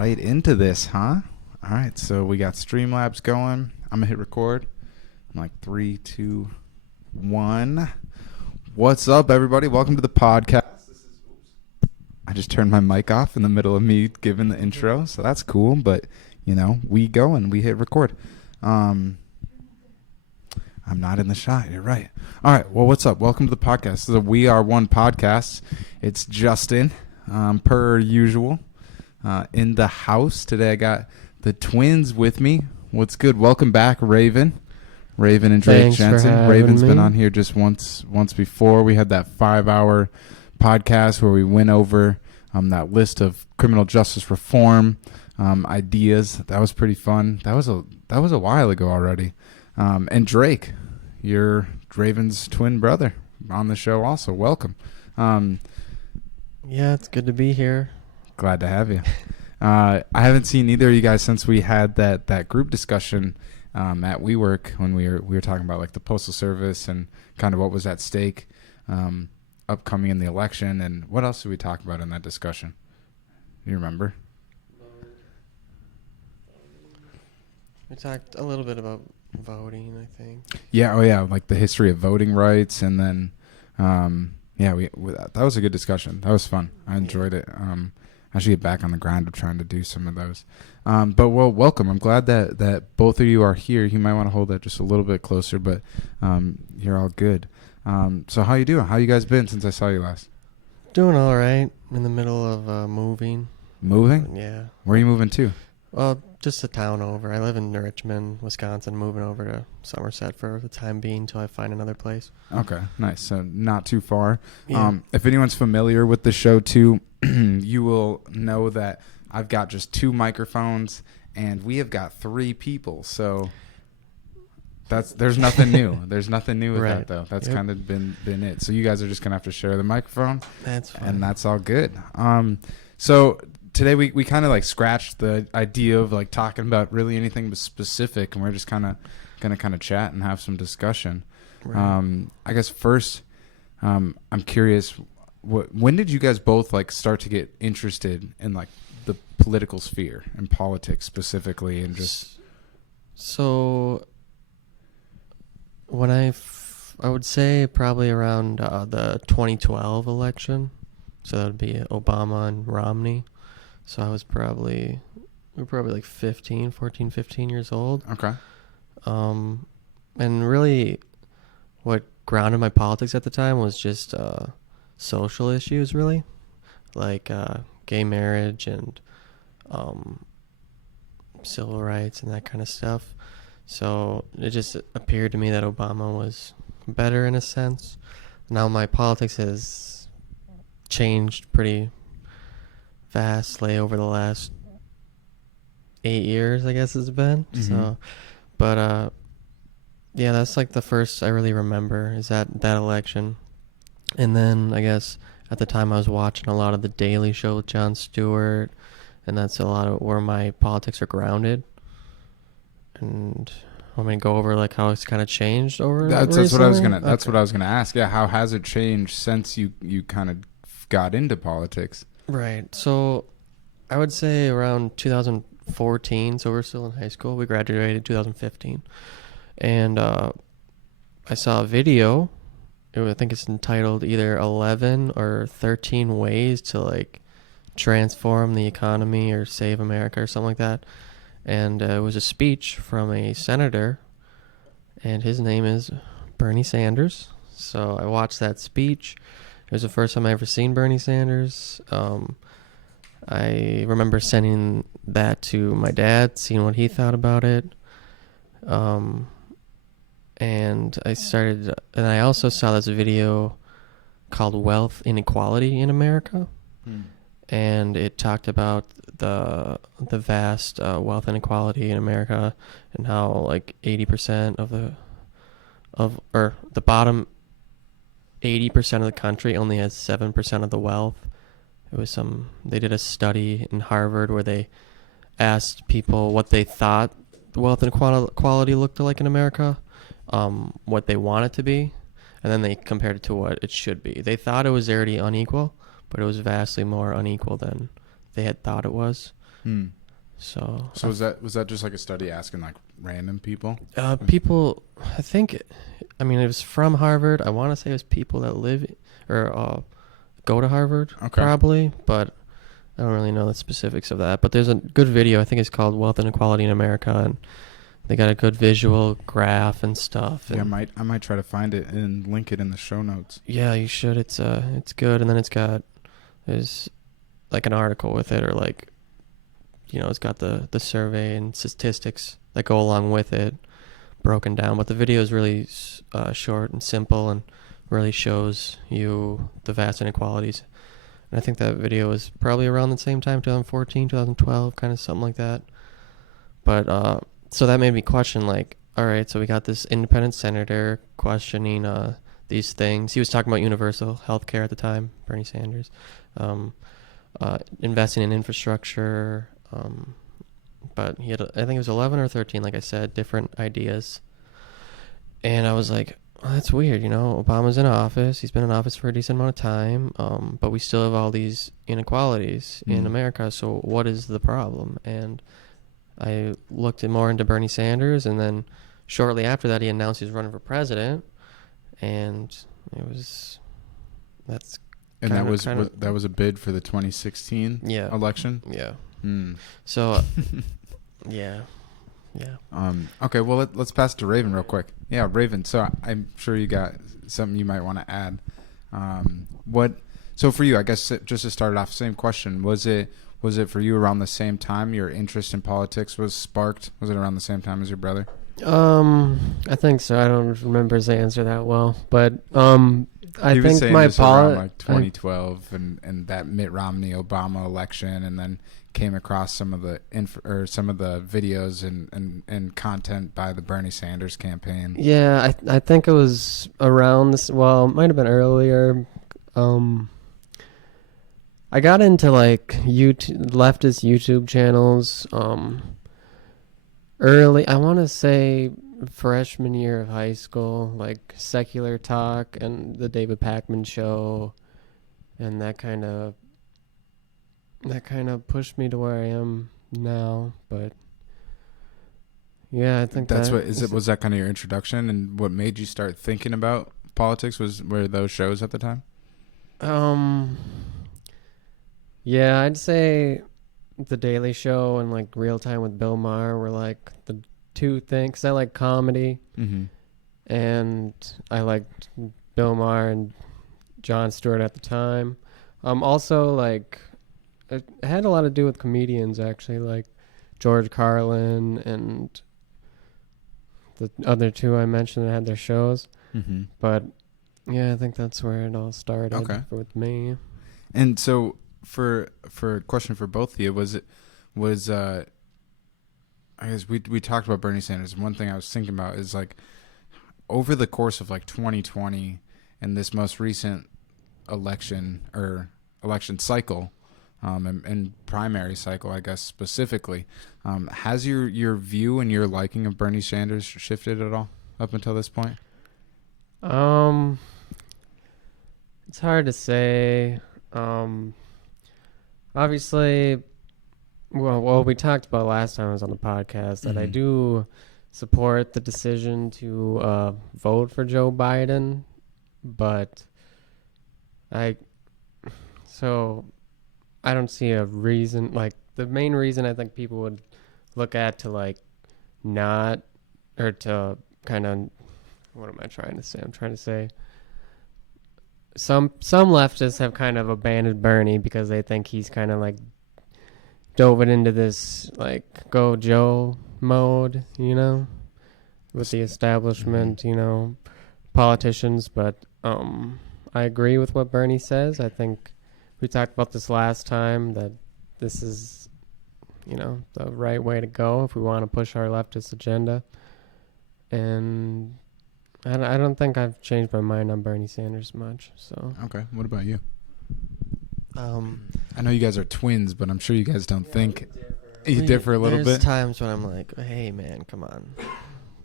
right into this, huh? All right, so we got Streamlabs going. I'm going to hit record. I'm like 3, 2, 1. What's up, everybody? Welcome to the podcast. I just turned my mic off in the middle of me giving the intro, so that's cool. But, you know, we go and we hit record. I'm not in the shot. You're right. All right, well, what's up? Welcome to the podcast. This is a We Are One podcast. It's Justin, per usual, in the house. Today I got the twins with me. What's good? Welcome back, Ravyn. Ravyn and Drake Thanks Jensen. for having Raven's me. been on here just once before. We had that 5-hour podcast where we went over that list of criminal justice reform ideas. That was pretty fun. That was a while ago already. And Drake, you're Raven's twin brother, on the show also. Welcome. Yeah, it's good to be here. Glad to have you. I haven't seen either of you guys since we had that group discussion at WeWork when we were talking about like the postal service and kind of what was at stake upcoming in the election, and what else did we talk about in that discussion? You remember? We talked a little bit about voting, I think. Yeah, oh yeah, like the history of voting rights, and then that was a good discussion. That was fun. I enjoyed it. I should get back on the grind of trying to do some of those. But well, welcome. I'm glad that both of you are here. You might want to hold that just a little bit closer, but you're all good. So how you doing? How you guys been since I saw you last? Doing all right. In the middle of moving. Moving? Yeah. Where are you moving to? Well, just a town over. I live in Richmond, Wisconsin. Moving over to Somerset for the time being until I find another place. Okay, nice. So not too far. Yeah. If anyone's familiar with the show too, you will know that I've got just 2 microphones and we have got 3 people. So there's nothing new. There's nothing new with that though. That's kind of been it. So you guys are just gonna have to share the microphone. That's fine. And that's all good. So today we kind of like scratched the idea of like talking about really anything specific, and we're just kind of gonna chat and have some discussion. Right. I guess first, I'm curious, when did you guys both like start to get interested in like the political sphere and politics specifically, and just So when I would say probably around the 2012 election. So that would be Obama and Romney. So we were probably like 14, 15 years old. okay, And really what grounded my politics at the time was just social issues, really, like gay marriage and civil rights and that kind of stuff. So it just appeared to me that Obama was better in a sense. Now my politics has changed pretty vastly over the last 8 years, I guess it's been. Mhm. So, but yeah, that's like the first I really remember is that election. And then I guess at the time I was watching a lot of The Daily Show with Jon Stewart, and that's a lot of where my politics are grounded. And I'm gonna go over like how it's kind of changed over. that's what I was recently. gonna Okay. ask. Yeah, how has it changed since you kind of got into politics? Right. So I would say around 2014. So we're still in high school. We graduated 2015, and I saw a video. I think it's entitled either 11 or 13 ways to like transform the economy or save America or something like that. And it was a speech from a senator, and his name is Bernie Sanders. So I watched that speech. It was the first time I ever seen Bernie Sanders. I remember sending that to my dad, seeing what he thought about it. And I also saw this video called Wealth Inequality in America. And it talked about the vast wealth inequality in America, and how like 80% of the bottom 80% of the country only has 7% of the wealth. They did a study in Harvard where they asked people what they thought the wealth inequality looked like in America, what they want it to be, and then they compared it to what it should be. They thought it was already unequal, but it was vastly more unequal than they had thought it was. Hmm. So So was that just like a study asking like random people? people, I think, I mean, it was from Harvard. I want to say it was people that live or go to Harvard, Okay. probably, but I don't really know the specifics of that. But there's a good video. I think it's called "Wealth Inequality in America," and they got a good visual graph and stuff. Yeah, And I might try to find it and link it in the show notes. yeah, you should. It's good. And then there's like an article with it, or like, it's got the survey and statistics that go along with it broken down. But the video is really short and simple and really shows you the vast inequalities. And I think that video was probably around the same time, 2014, 2012, kind of something like that. But so that made me question, like, all right, so we got this independent senator questioning these things. He was talking about universal health care at the time, Bernie Sanders, investing in infrastructure. But he had, I think it was 11 or 13, like I said, different ideas. And I was like, oh, that's weird, Obama's in office. He's been in office for a decent amount of time, but we still have all these inequalities in America. So what is the problem? And I looked more into Bernie Sanders, and then shortly after that, he announced he was running for president. And that was a bid for the 2016 election? Yeah. Hmm. So, yeah. Okay, well, let's pass to Ravyn real quick. Yeah, Ravyn, so I'm sure you got something you might want to add. So for you, I guess just to start off, same question. Was it for you around the same time your interest in politics was sparked? Was it around the same time as your brother? I think so. I don't remember his answer that well, but I he was think saying my around like 2012 and that Mitt Romney Obama election, and then came across some of the videos and content by the Bernie Sanders campaign. Yeah, I think it was around this. Well, it might have been earlier. I got into like leftist YouTube channels early. I want to say freshman year of high school, like Secular Talk and the David Pakman Show, and that kind of pushed me to where I am now. But yeah, I think was that kind of your introduction, and what made you start thinking about politics were those shows at the time? Yeah, I'd say The Daily Show and like Real Time with Bill Maher were like the two things. 'Cause I like comedy, and I liked Bill Maher and Jon Stewart at the time. Also, like, it had a lot to do with comedians, actually, like George Carlin and the other two I mentioned that had their shows. Mm-hmm. But yeah, I think that's where it all started with me. And so for a question for both of you, I guess we talked about Bernie Sanders, and one thing I was thinking about is like over the course of like 2020 and this most recent election cycle, and primary cycle, I guess specifically, has your view and your liking of Bernie Sanders shifted at all up until this point? It's hard to say. Obviously, well, we talked about last time I was on the podcast that I do support the decision to vote for Joe Biden, but I don't see a reason. Like, the main reason I think people would look at to like not, or to kind of, what am I trying to say? I'm trying to say some leftists have kind of abandoned Bernie because they think he's kind of like dove into this like go Joe mode, with the establishment, politicians. But I agree with what Bernie says. I think we talked about this last time, that this is, the right way to go if we want to push our leftist agenda. And I don't think I've changed my mind on Bernie Sanders much. So okay, what about you? I know you guys are twins, but I'm sure you guys don't think you differ a little bit. There's times when I'm like, hey man, come on,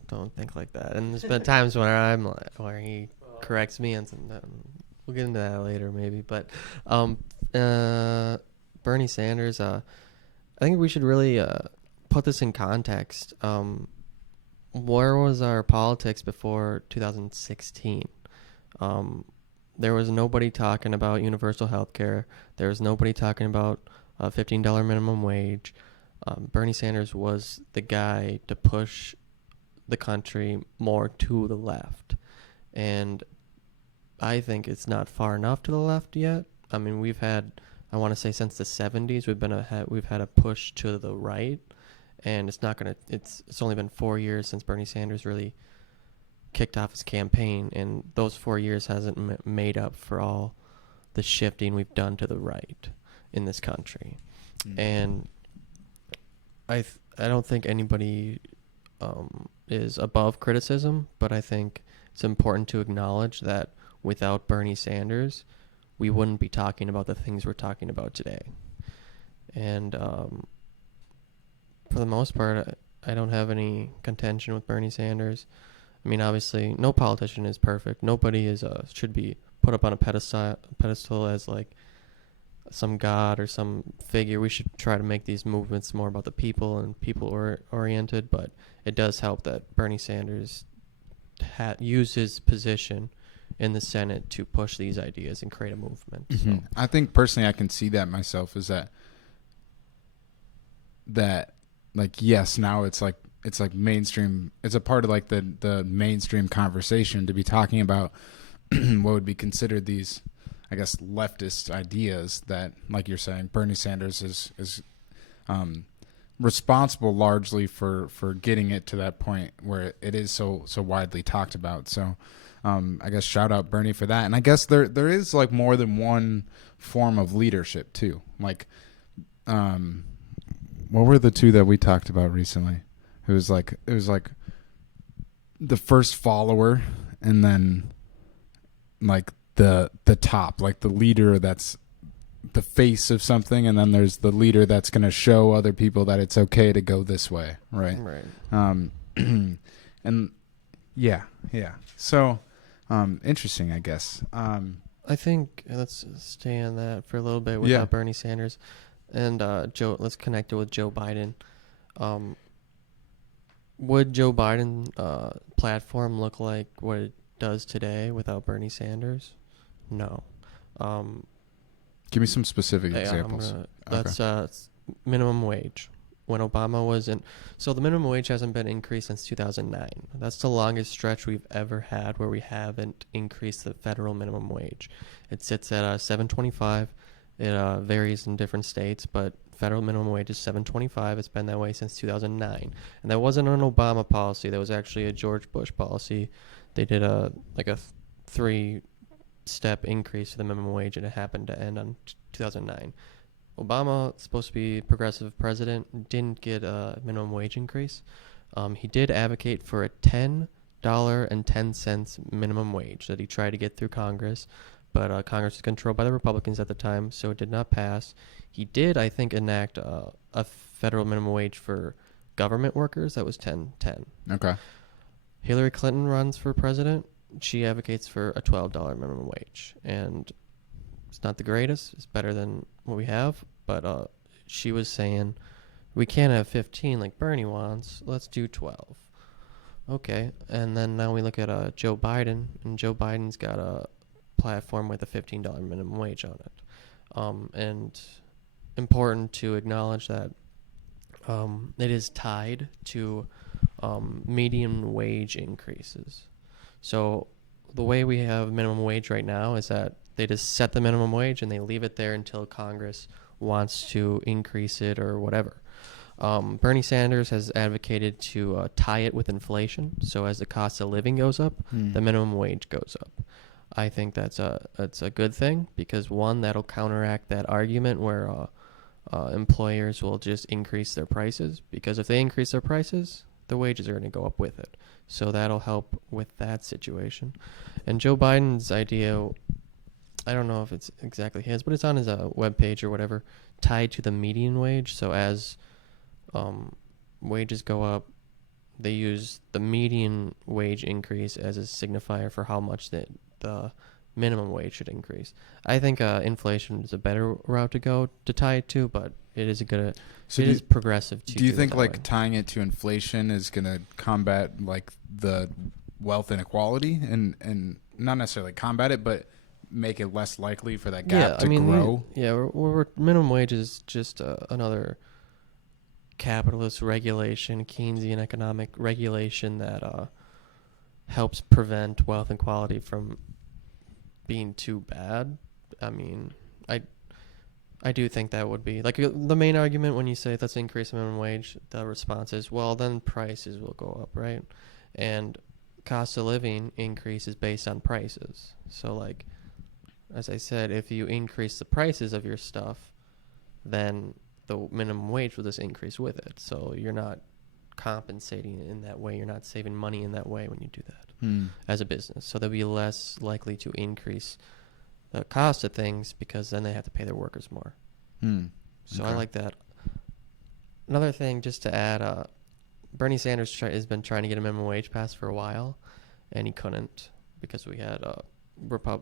don't think like that. And there's been times where I'm like, where he corrects me, and we'll get into that later maybe. But Bernie Sanders, I think we should really put this in context. Where was our politics before 2016? There was nobody talking about universal health care. There was nobody talking about a $15 minimum wage. Bernie Sanders was the guy to push the country more to the left. And I think it's not far enough to the left yet. I mean, we've had, I want to say since the 70s, we've had a push to the right, and it's only been 4 years since Bernie Sanders really kicked off his campaign, and those 4 years hasn't made up for all the shifting we've done to the right in this country. And I don't think anybody is above criticism, but I think it's important to acknowledge that without Bernie Sanders, we wouldn't be talking about the things we're talking about today. And for the most part, I don't have any contention with Bernie Sanders. I mean, obviously, no politician is perfect. Nobody should be put up on a pedestal as like some god or some figure. We should try to make these movements more about the people and people-oriented, but it does help that Bernie Sanders used his position in the Senate to push these ideas and create a movement. Mm-hmm. So. I think personally I can see that myself is that like, yes, now it's like mainstream. It's a part of like the mainstream conversation to be talking about what would be considered these, I guess, leftist ideas that, like you're saying, Bernie Sanders is responsible largely for getting it to that point where it is so widely talked about. So I guess shout out Bernie for that. And I guess there is like more than one form of leadership too. Like what were the two that we talked about recently? It was like the first follower, and then like the top, like the leader that's the face of something, and then there's the leader that's going to show other people that it's okay to go this way, right? Right. And yeah. So interesting, I guess. I think let's stay on that for a little bit without Bernie Sanders. And let's connect it with Joe Biden. Would Joe Biden platform look like what it does today without Bernie Sanders? No. Give me some specific examples. That's minimum wage. When Obama was in, so the minimum wage hasn't been increased since 2009. That's the longest stretch we've ever had where we haven't increased the federal minimum wage. It sits at $7.25. It varies in different states, but federal minimum wage is $7.25. It's been that way since 2009, and that wasn't an Obama policy. That was actually a George Bush policy. They did a 3-step increase to the minimum wage, and it happened to end on 2009. Obama, supposed to be progressive president, didn't get a minimum wage increase. He did advocate for a $10.10 minimum wage that he tried to get through Congress, but Congress was controlled by the Republicans at the time, so it did not pass. He did, I think, enact a federal minimum wage for government workers that was $10.10. Okay. Hillary Clinton runs for president. She advocates for a $12 minimum wage, and it's not the greatest. It's better than what we have, but she was saying we can't have 15 like Bernie wants. Let's do 12. Okay, and then now we look at Joe Biden, and Joe Biden's got a platform with a $15 minimum wage on it, and important to acknowledge that it is tied to median wage increases. So the way we have minimum wage right now is that they just set the minimum wage and they leave it there until Congress wants to increase it or whatever. Bernie Sanders has advocated to tie it with inflation. So as the cost of living goes up, the minimum wage goes up. I think that's a good thing because, one, that'll counteract that argument where employers will just increase their prices, because if they increase their prices, the wages are going to go up with it. So that'll help with that situation. And Joe Biden's idea, I don't know if it's exactly his, but it's on his webpage or whatever, tied to the median wage. So as wages go up, they use the median wage increase as a signifier for how much the minimum wage should increase. I think inflation is a better route to go to tie it to, but it is is progressive to do you think it that like way. tying it to inflation is going to combat like the wealth inequality and not necessarily combat it, but make it less likely for that gap to grow? Minimum wage is just another capitalist regulation, Keynesian economic regulation that helps prevent wealth inequality from being too bad. I mean, I do think that would be like the main argument when you say let's increase the minimum wage. The response is, well, then prices will go up, right? And cost of living increases based on prices. So, like, as I said, if you increase the prices of your stuff, then the minimum wage will just increase with it. So you're not compensating in that way. You're not saving money in that way when you do that as a business. So they'll be less likely to increase the cost of things because then they have to pay their workers more. So Okay. I like that. Another thing, just to add, Bernie Sanders has been trying to get a minimum wage passed for a while, and he couldn't because we had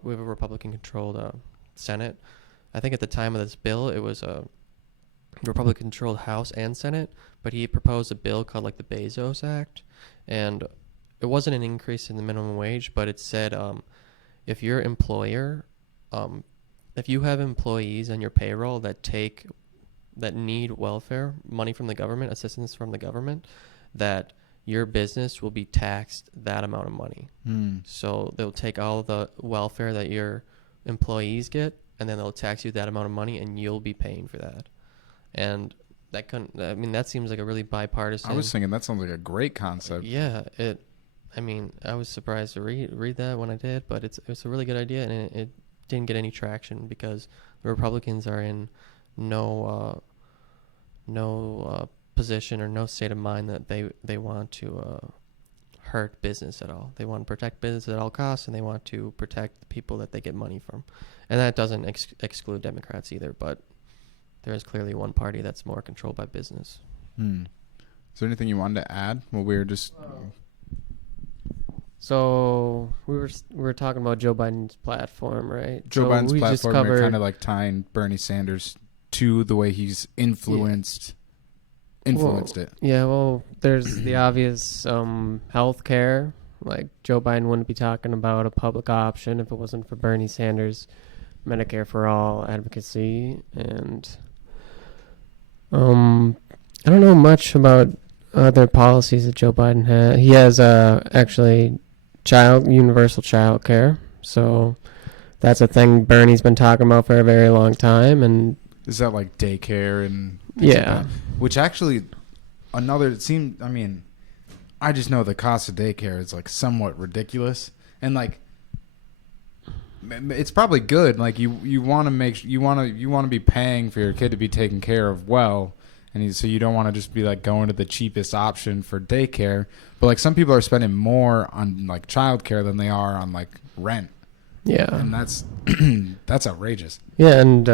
we have a Republican-controlled Senate. I think at the time of this bill, it was a Republican-controlled House and Senate, but he proposed a bill called like the Bezos Act, and it wasn't an increase in the minimum wage, but it said if your employer, if you have employees on your payroll that need welfare money from the government, assistance from the government, that your business will be taxed that amount of money. So they'll take all the welfare that your employees get, and then they'll tax you that amount of money, and you'll be paying for that. And that seems like a really bipartisan. I was thinking that sounds like a great concept. Yeah, I was surprised to read that when I did, but it's a really good idea, and it didn't get any traction because the Republicans are in no position or no state of mind that they want to hurt business at all. They want to protect business at all costs, and they want to protect the people that they get money from. And that doesn't exclude Democrats either, but there is clearly one party that's more controlled by business. Is there anything you wanted to add? Well, we were just... So we were talking about Joe Biden's platform, right? Joe Biden's platform, we're kind of like tying Bernie Sanders to the way he's influenced it. Yeah, well, there's the obvious health care. Like, Joe Biden wouldn't be talking about a public option if it wasn't for Bernie Sanders' Medicare for All advocacy. And I don't know much about other policies that Joe Biden has. He has actually universal child care. So that's a thing Bernie's been talking about for a very long time. And is that like daycare and yeah, like which actually it seemed, I mean, I just know the cost of daycare is like somewhat ridiculous, and like it's probably good. Like you want to be paying for your kid to be taken care of well, and so you don't want to just be like going to the cheapest option for daycare. But like some people are spending more on like childcare than they are on like rent. Yeah, and that's that's outrageous. Yeah, and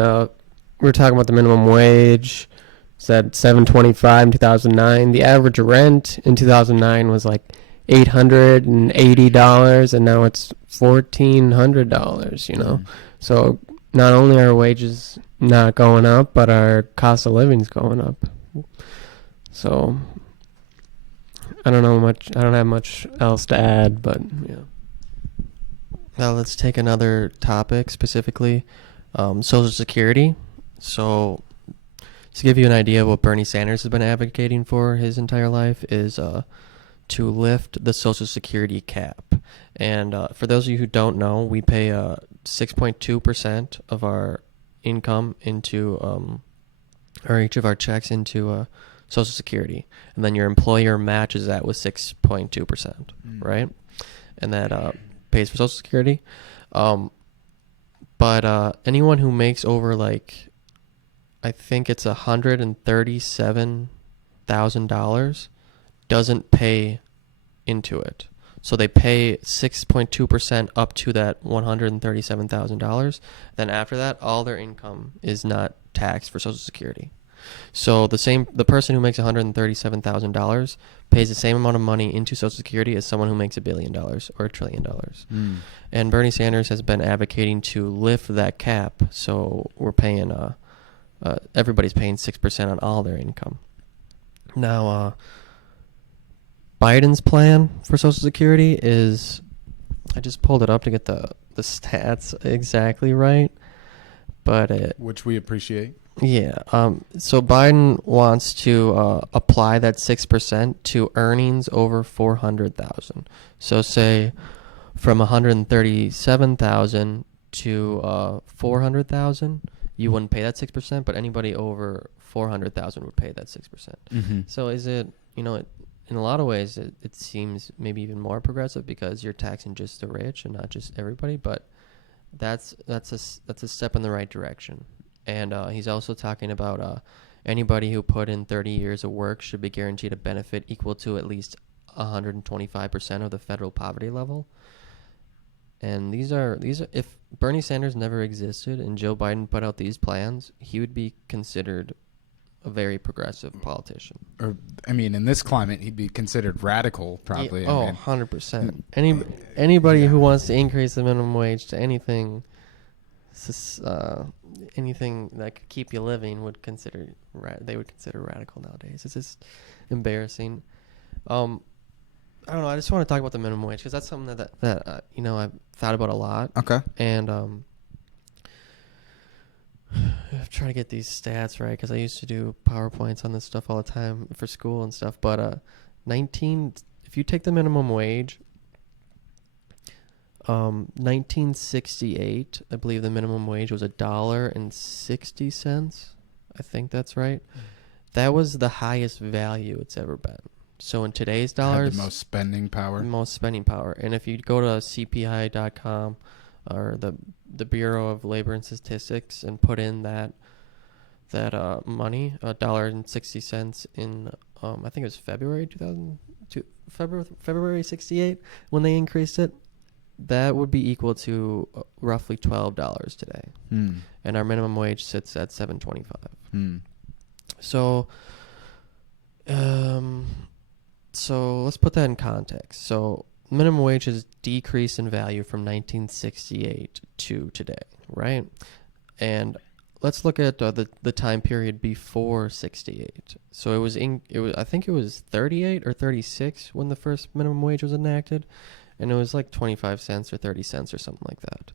we're talking about the minimum wage. It's at $7.25 in 2009. The average rent in 2009 was like $880, and now it's $1,400. You know, so not only are wages not going up, but our cost of living's going up. So I don't know much. I don't have much else to add, but yeah. Now let's take another topic, specifically Social Security. So to give you an idea of what Bernie Sanders has been advocating for his entire life is to lift the Social Security cap. And for those of you who don't know, we pay 6.2% of our income into, or each of our checks into Social Security. And then your employer matches that with 6.2%, right? And that pays for Social Security. But anyone who makes over like, I think it's $137,000 doesn't pay into it. So they pay 6.2% up to that $137,000. Then after that, all their income is not taxed for Social Security. So the person who makes $137,000 pays the same amount of money into Social Security as someone who makes $1 billion or $1 trillion. And Bernie Sanders has been advocating to lift that cap, so we're paying everybody's paying 6% on all their income. Now, Biden's plan for Social Security is, I just pulled it up to get the stats exactly right, but which we appreciate. Yeah. So Biden wants to apply that 6% to earnings over 400,000. So say from 137,000 to 400,000, you wouldn't pay that 6%, but anybody over 400,000 would pay that 6%. Mm-hmm. So is it, in a lot of ways, it seems maybe even more progressive because you're taxing just the rich and not just everybody, but that's a step in the right direction. And he's also talking about anybody who put in 30 years of work should be guaranteed a benefit equal to at least 125% of the federal poverty level. And these are if Bernie Sanders never existed and Joe Biden put out these plans, he would be considered a very progressive politician. Or, I mean, in this climate, he'd be considered radical, probably. Yeah, I mean, 100%. Anybody who wants to increase the minimum wage to anything that could keep you living would consider radical nowadays. It's just embarrassing. I don't know. I just want to talk about the minimum wage because that's something that I've thought about a lot. Okay. And I'm trying to get these stats right because I used to do PowerPoints on this stuff all the time for school and stuff. But if you take the minimum wage. 1968, I believe the minimum wage was $1.60. I think that's right. That was the highest value it's ever been. So in today's dollars, the most spending power. And if you go to CPI.com or the Bureau of Labor and Statistics and put in that money, $1.60 in I think it was February 2002, February 68 when they increased it. That would be equal to roughly $12 today, and our minimum wage sits at $7.25. So let's put that in context. So minimum wage has decreased in value from 1968 to today, right? And let's look at the time period before 68. So it was I think it was 38 or 36 when the first minimum wage was enacted. And it was like 25 cents or 30 cents or something like that.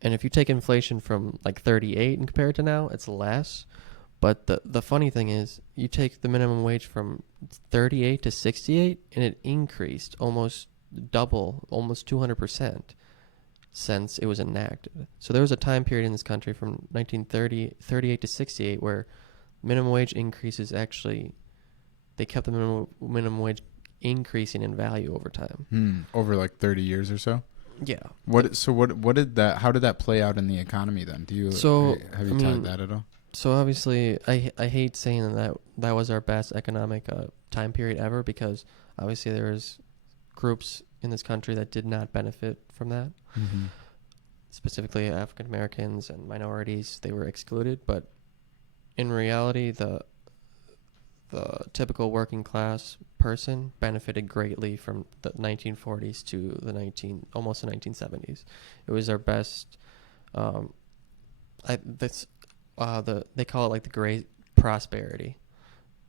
And if you take inflation from like 38 and compare it to now, it's less. But the funny thing is, you take the minimum wage from 38 to 68, and it increased almost double, almost 200% since it was enacted. So there was a time period in this country from 1938 to 68 where minimum wage increases actually, they kept the minimum wage increasing in value over time. Over like 30 years or so? Yeah. How did that play out in the economy then? Have you tied that at all? So obviously, I hate saying that was our best economic time period ever because obviously there was groups in this country that did not benefit from that. Mm-hmm. Specifically African Americans and minorities, they were excluded. But in reality, the typical working class person benefited greatly from the 1940s to almost the 1970s. It was our best. They call it like the Great Prosperity,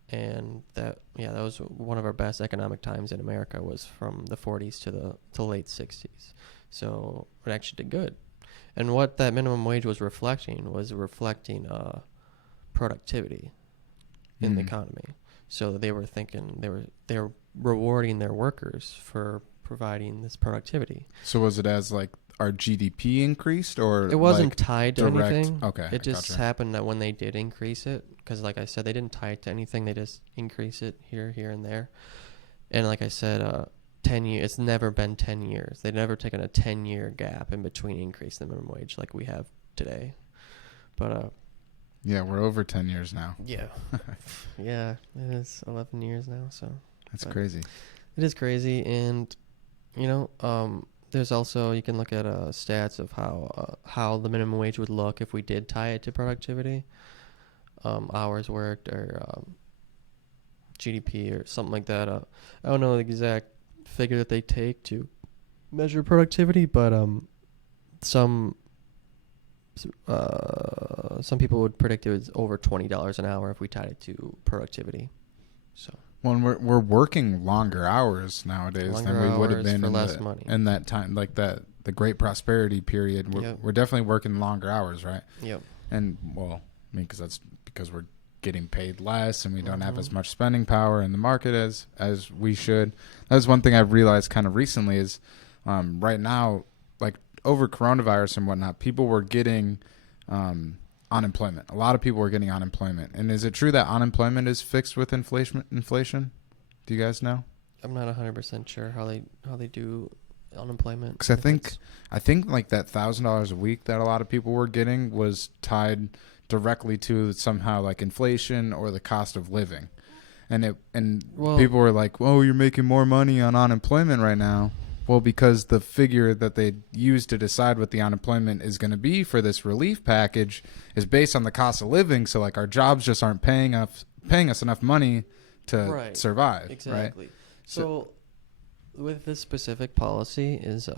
and that was one of our best economic times in America was from the 40s to the late 60s. So it actually did good, and what that minimum wage was reflecting productivity in the economy. So they were thinking they were rewarding their workers for providing this productivity. So was it as like our GDP increased, or it wasn't like tied to direct, anything? Okay, it just happened that when they did increase it, because like I said, they didn't tie it to anything. They just increase it here, and there. And like I said, 10 years. It's never been 10 years. They've never taken a 10-year gap in between increasing the minimum wage like we have today. But yeah, we're over 10 years now. Yeah. Yeah, it is 11 years now, so. That's crazy. It is crazy, and, there's also, you can look at stats of how the minimum wage would look if we did tie it to productivity. hours worked or GDP or something like that. I don't know the exact figure that they take to measure productivity, but some people would predict it was over $20 an hour if we tied it to productivity. So. Well, and we're working longer hours nowadays Longer than we would have hours been for less money. in that time, like the Great Prosperity period. We're definitely working longer hours, right? Yep. And well, I mean, because we're getting paid less and we don't have as much spending power in the market as we should. That's one thing I've realized kind of recently is right now, like over coronavirus and whatnot, people were getting unemployment. A lot of people were getting unemployment. And is it true that unemployment is fixed with inflation? Do you guys know? I'm not 100% sure how they do unemployment. Because I think like that $1,000 a week that a lot of people were getting was tied directly to somehow like inflation or the cost of living. And people were like, "Oh, you're making more money on unemployment right now." Well, because the figure that they use to decide what the unemployment is going to be for this relief package is based on the cost of living. So like our jobs just aren't paying us enough money to survive. Exactly. Right? So with this specific policy is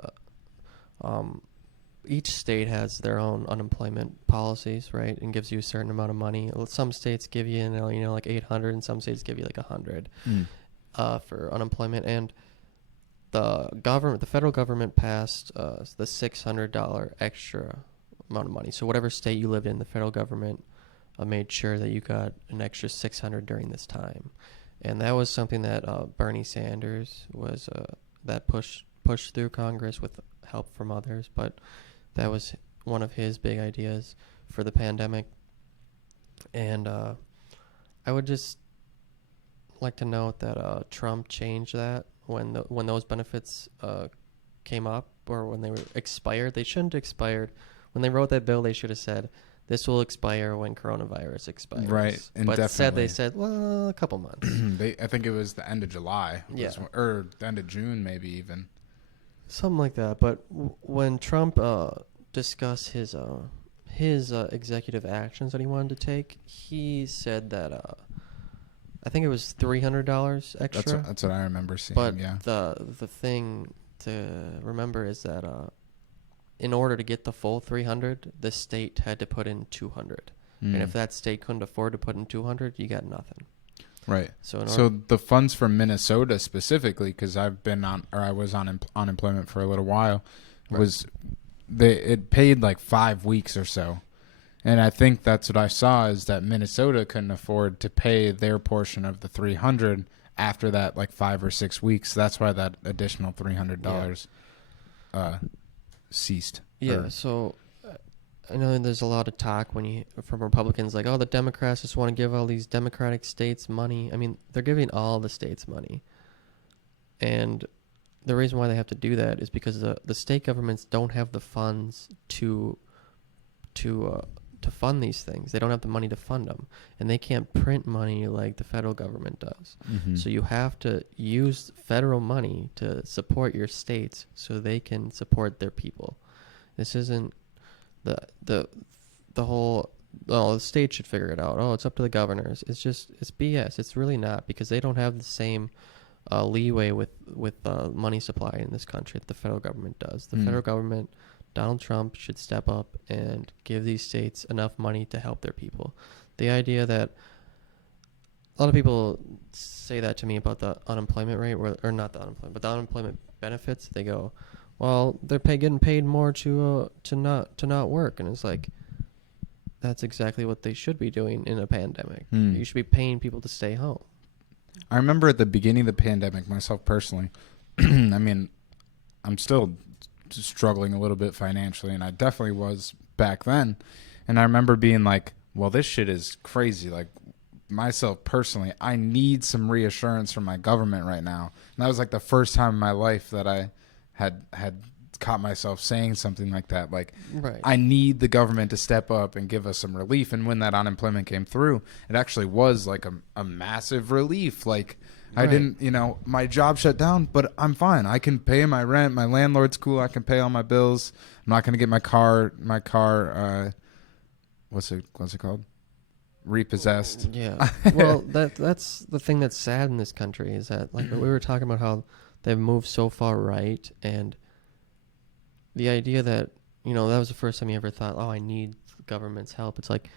each state has their own unemployment policies, right? And gives you a certain amount of money. Some states give you, like 800, and some states give you like 100 for unemployment. And the federal government passed the $600 extra amount of money. So whatever state you live in, the federal government made sure that you got an extra $600 during this time. And that was something that Bernie Sanders was that pushed through Congress with help from others, but that was one of his big ideas for the pandemic. And I would just like to note that Trump changed that when those benefits came up or when they were expired. They shouldn't have expired. When they wrote that bill, they should have said, "This will expire when coronavirus expires." Right, and but definitely. they said, well, a couple months. I think it was the end of July, or the end of June, maybe even. Something like that. But when Trump discussed his executive actions that he wanted to take, he said that I think it was $300 extra. That's what I remember seeing. But yeah. the thing to remember is that in order to get the full 300, the state had to put in 200. And if that state couldn't afford to put in 200, you got nothing. Right. So the funds from Minnesota specifically, because I was on unemployment for a little while, it paid like 5 weeks or so. And I think that's what I saw is that Minnesota couldn't afford to pay their portion of the 300 after that, like 5 or 6 weeks. That's why that additional $300 ceased. Yeah. So I know there's a lot of talk from Republicans like, oh, the Democrats just want to give all these Democratic states money. I mean, they're giving all the states money. And the reason why they have to do that is because the state governments don't have the funds to fund these things. They don't have the money to fund them. And they can't print money like the federal government does. Mm-hmm. So you have to use federal money to support your states so they can support their people. This isn't the whole, the state should figure it out. Oh, it's up to the governors. It's BS. It's really not, because they don't have the same leeway with money supply in this country that the federal government does. The federal government, Donald Trump, should step up and give these states enough money to help their people. The idea that a lot of people say that to me about the unemployment rate, or not the unemployment, but the unemployment benefits. They go, well, they're getting paid more to not work, and it's like, that's exactly what they should be doing in a pandemic. You should be paying people to stay home. I remember at the beginning of the pandemic, myself personally, I mean, I'm still struggling a little bit financially, and I definitely was back then. And I remember being like, well, this shit is crazy. Like, myself personally, I need some reassurance from my government right now. And that was like the first time in my life that I had caught myself saying something like that. Like, right. I need the government to step up and give us some relief. And when that unemployment came through, it actually was like a massive relief. Like, I didn't, my job shut down, but I'm fine. I can pay my rent. My landlord's cool. I can pay all my bills. I'm not going to get my car, what's it called? repossessed. Yeah. Well, that's the thing that's sad in this country is that, like, we were talking about how they've moved so far right, and the idea that, you know, that was the first time you ever thought, oh, I need government's help. It's like,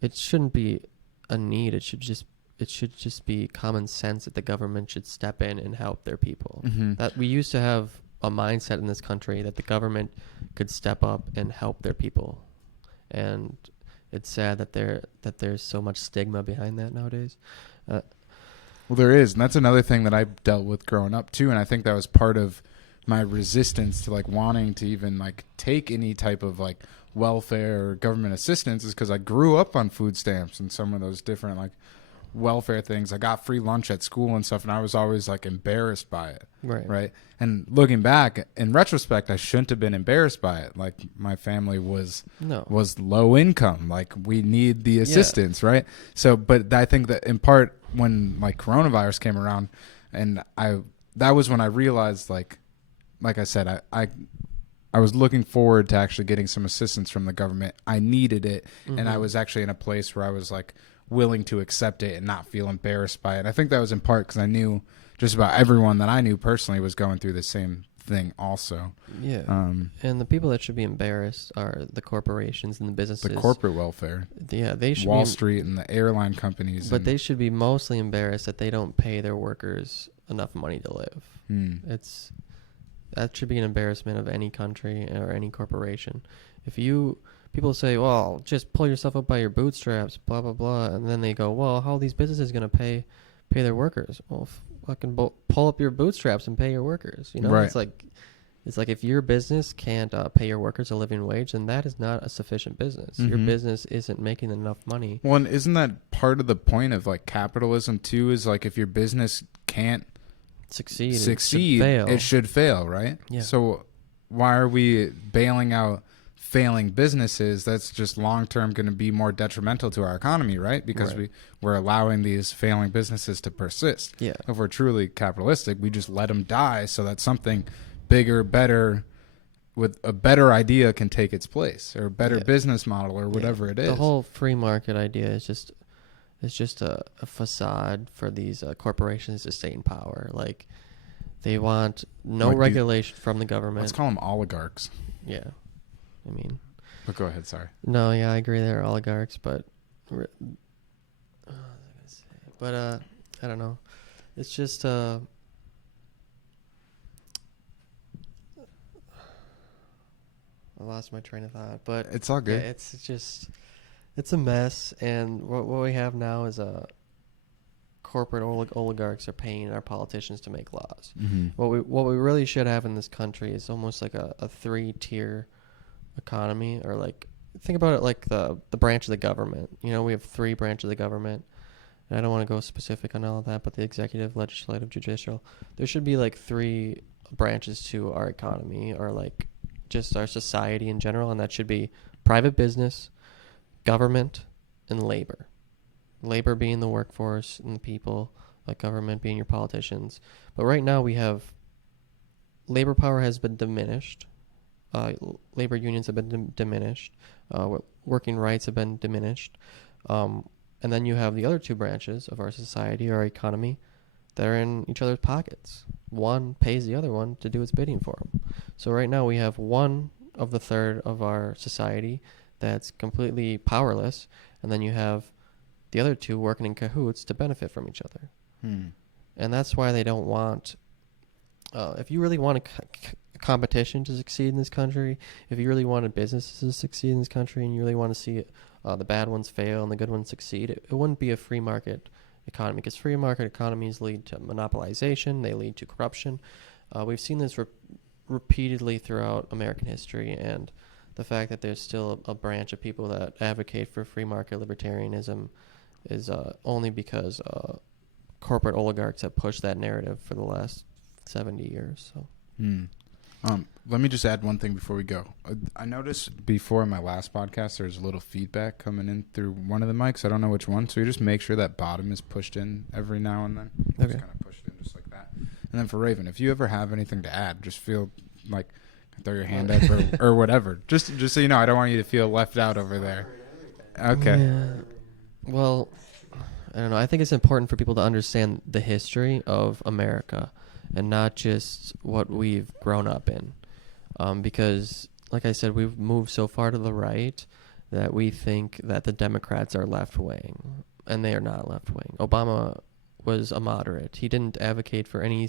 it shouldn't be a need. It should just be common sense that the government should step in and help their people. Mm-hmm. That we used to have a mindset in this country that the government could step up and help their people, and it's sad that there's so much stigma behind that nowadays. Well, there is, and that's another thing that I dealt with growing up too, and I think that was part of my resistance to like wanting to even like take any type of like welfare or government assistance, is because I grew up on food stamps and some of those different like welfare things. I got free lunch at school and stuff, and I was always like embarrassed by it. Right. And looking back in retrospect, I shouldn't have been embarrassed by it. Like, my family was low income. Like, we need the assistance, right? So, but I think that in part when like coronavirus came around, and that was when I realized, like I said, I was looking forward to actually getting some assistance from the government. I needed it, and I was actually in a place where I was like willing to accept it and not feel embarrassed by it. I think that was in part because I knew just about everyone that I knew personally was going through the same thing also. Yeah. And the people that should be embarrassed are the corporations and the businesses. The corporate welfare. Yeah, they should Wall Street and the airline companies. But they should be mostly embarrassed that they don't pay their workers enough money to live. That should be an embarrassment of any country or any corporation. People say, well, just pull yourself up by your bootstraps, blah, blah, blah. And then they go, well, how are these businesses going to pay their workers? Well, fucking pull up your bootstraps and pay your workers. You know, right. It's like if your business can't pay your workers a living wage, then that is not a sufficient business. Your business isn't making enough money. Well, and isn't that part of the point of like capitalism too, is like if your business can't succeed, it should fail, right? Yeah. So why are we bailing out failing businesses? That's just long term going to be more detrimental to our economy, right? Because we're allowing these failing businesses to persist. Yeah. If we're truly capitalistic, we just let them die so that something bigger, better, with a better idea can take its place, or a better business model, or whatever it is. The whole free market idea is just a facade for these corporations to stay in power. Like, they want no regulation from the government. Let's call them oligarchs. Yeah. I mean, but go ahead. Sorry. No, yeah, I agree. They're oligarchs, but I don't know. It's just I lost my train of thought, but it's all good. Yeah, it's a mess, and what we have now is corporate oligarchs are paying our politicians to make laws. What we really should have in this country is almost like a 3-tier economy, or like, think about it like the branch of the government. You know, we have 3 branches of the government, and I don't want to go specific on all of that, but the executive, legislative, judicial, there should be like 3 branches to our economy, or like just our society in general, and that should be private business, government, and labor. Labor being the workforce and the people, like government being your politicians. But right now we have labor power has been diminished. Labor unions have been diminished. Working rights have been diminished. And then you have the other 2 branches of our society, our economy, that are in each other's pockets. One pays the other one to do its bidding for them. So right now we have 1/3 of our society that's completely powerless, and then you have the other 2 working in cahoots to benefit from each other. And that's why they don't want... if you really want a competition to succeed in this country, if you really wanted businesses to succeed in this country, and you really want to see the bad ones fail and the good ones succeed, it wouldn't be a free market economy, because free market economies lead to monopolization, they lead to corruption. We've seen this repeatedly throughout American history, and the fact that there's still a branch of people that advocate for free market libertarianism is only because corporate oligarchs have pushed that narrative for the last 70 years. So. Let me just add one thing before we go. I noticed before in my last podcast there's a little feedback coming in through one of the mics. I don't know which one, so you just make sure that bottom is pushed in every now and then. Okay. Just kind of push it in just like that. And then for Ravyn, if you ever have anything to add, just feel like throw your hand up or whatever. Just so you know, I don't want you to feel left out over there. Okay. Yeah. Well, I don't know. I think it's important for people to understand the history of America and not just what we've grown up in. Because, like I said, we've moved so far to the right that we think that the Democrats are left-wing, and they are not left-wing. Obama was a moderate. He didn't advocate for any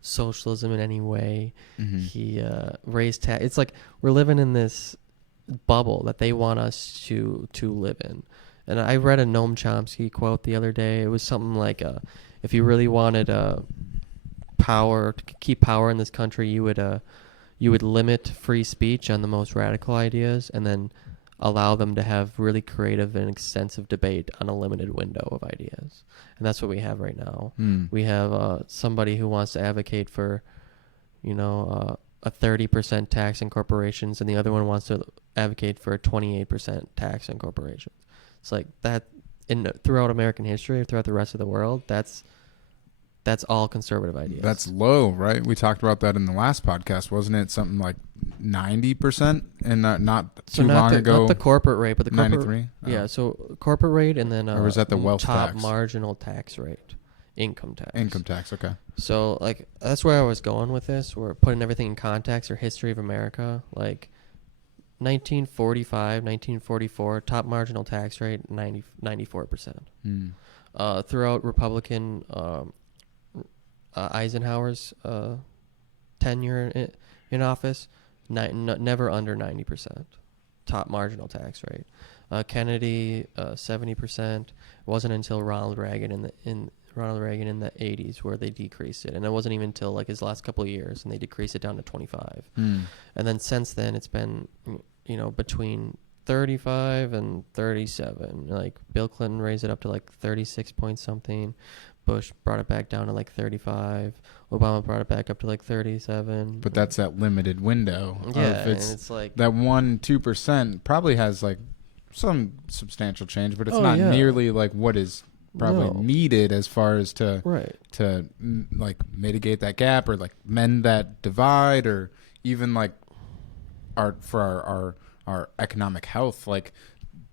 socialism in any way. Mm-hmm. He raised tax. It's like we're living in this bubble that they want us to live in. And I read a Noam Chomsky quote the other day. It was something like, if you really wanted power to keep power in this country, you would limit free speech on the most radical ideas, and then allow them to have really creative and extensive debate on a limited window of ideas. And that's what we have right now. We have somebody who wants to advocate for, a 30% tax on corporations, and the other one wants to advocate for a 28% tax on corporations. It's like that throughout American history, throughout the rest of the world, that's all conservative ideas. That's low, right? We talked about that in the last podcast, wasn't it? Something like 90%, and not too long ago. Not the corporate rate, but the corporate 93. Yeah, so corporate rate, and then or was that the wealth top tax? marginal tax rate, income tax. Income tax, okay. So like that's where I was going with this. We're putting everything in context or history of America, like 1945, 1944, top marginal tax rate 94%. Throughout Republican Eisenhower's tenure in office, never under 90%. Top marginal tax rate. Kennedy 70%. It wasn't until Ronald Reagan in the 80s where they decreased it, and it wasn't even until like his last couple of years, and they decreased it down to 25. And then since then, it's been between 35 and 37. Like Bill Clinton raised it up to like 36 point something. Bush brought it back down to like 35. Obama brought it back up to like 37. But that's that limited window. Yeah, and it's like that 1-2% probably has like some substantial change, but it's Oh, not yeah. nearly like what is probably No. needed as far as to like mitigate that gap or like mend that divide, or even like our economic health. Like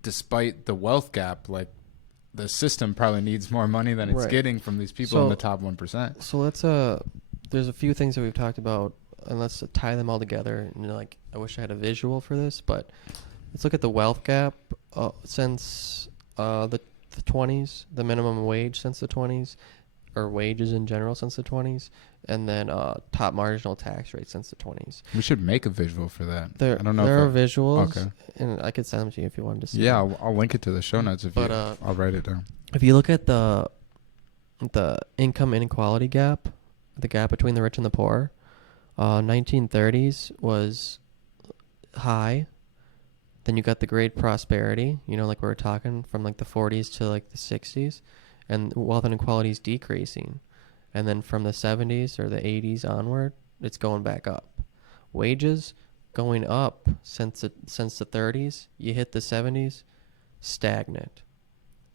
despite the wealth gap, like the system probably needs more money than it's Right. getting from these people in the top 1%. So let's there's a few things that we've talked about, and let's tie them all together. And like I wish I had a visual for this, but let's look at the wealth gap since the 20s, the minimum wage since the 20s, or wages in general since the 20s, and then top marginal tax rate since the 20s. We should make a visual for that. I don't know. There are visuals, okay. And I could send them to you if you wanted to see. Yeah, them. I'll link it to the show notes I'll write it down. If you look at the income inequality gap, the gap between the rich and the poor, 1930s was high. Then you got the Great Prosperity, like we were talking, from like the 40s to like the 60s, and wealth inequality is decreasing. And then from the 70s or the 80s onward, it's going back up. Wages going up since the 30s. You hit the 70s, stagnant.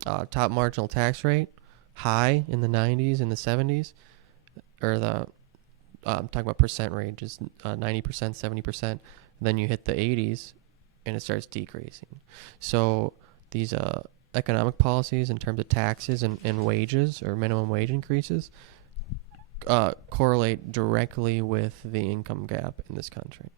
Top marginal tax rate, high in the 90s and the 70s, or I'm talking about percent ranges, 90%, 70%. Then you hit the 80s, and it starts decreasing. So these economic policies in terms of taxes and wages or minimum wage increases correlate directly with the income gap in this country.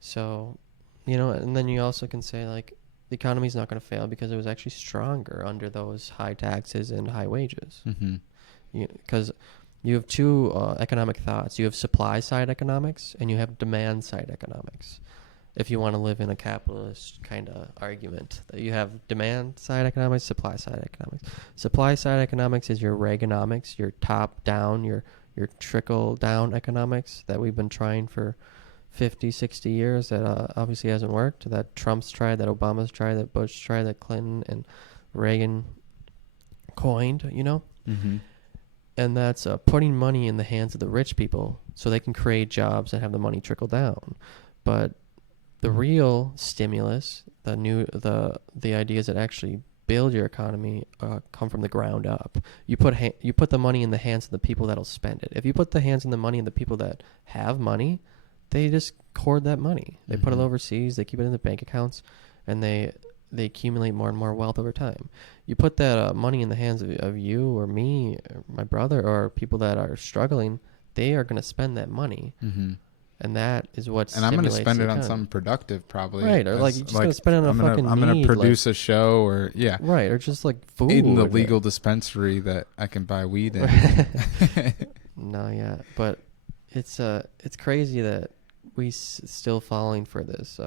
So, and then you also can say like the economy's not going to fail because it was actually stronger under those high taxes and high wages. Because you have two economic thoughts. You have supply side economics and you have demand side economics. If you want to live in a capitalist kind of argument, that you have demand side economics, supply side economics. Supply side economics is your Reaganomics, your top down, your trickle down economics that we've been trying for 50, 60 years that obviously hasn't worked, that Trump's tried, that Obama's tried, that Bush tried, that Clinton and Reagan coined, And that's putting money in the hands of the rich people so they can create jobs and have the money trickle down. But the real stimulus, the ideas that actually build your economy come from the ground up. You put the money in the hands of the people that'll spend it. If you put the hands in the money of the people that have money, they just hoard that money. They put it overseas. They keep it in the bank accounts, and they they accumulate more and more wealth over time. You put that money in the hands of you or me, or my brother, or people that are struggling, they are going to spend that money. Mm-hmm. And that is what And I'm going to spend the it on economy. something productive, probably. Right, or like you're just gonna spend it on I'm a fucking gonna need, produce a show, or right, or just like food. in the legal dispensary that I can buy weed in. No, yeah, but it's crazy that we still falling for this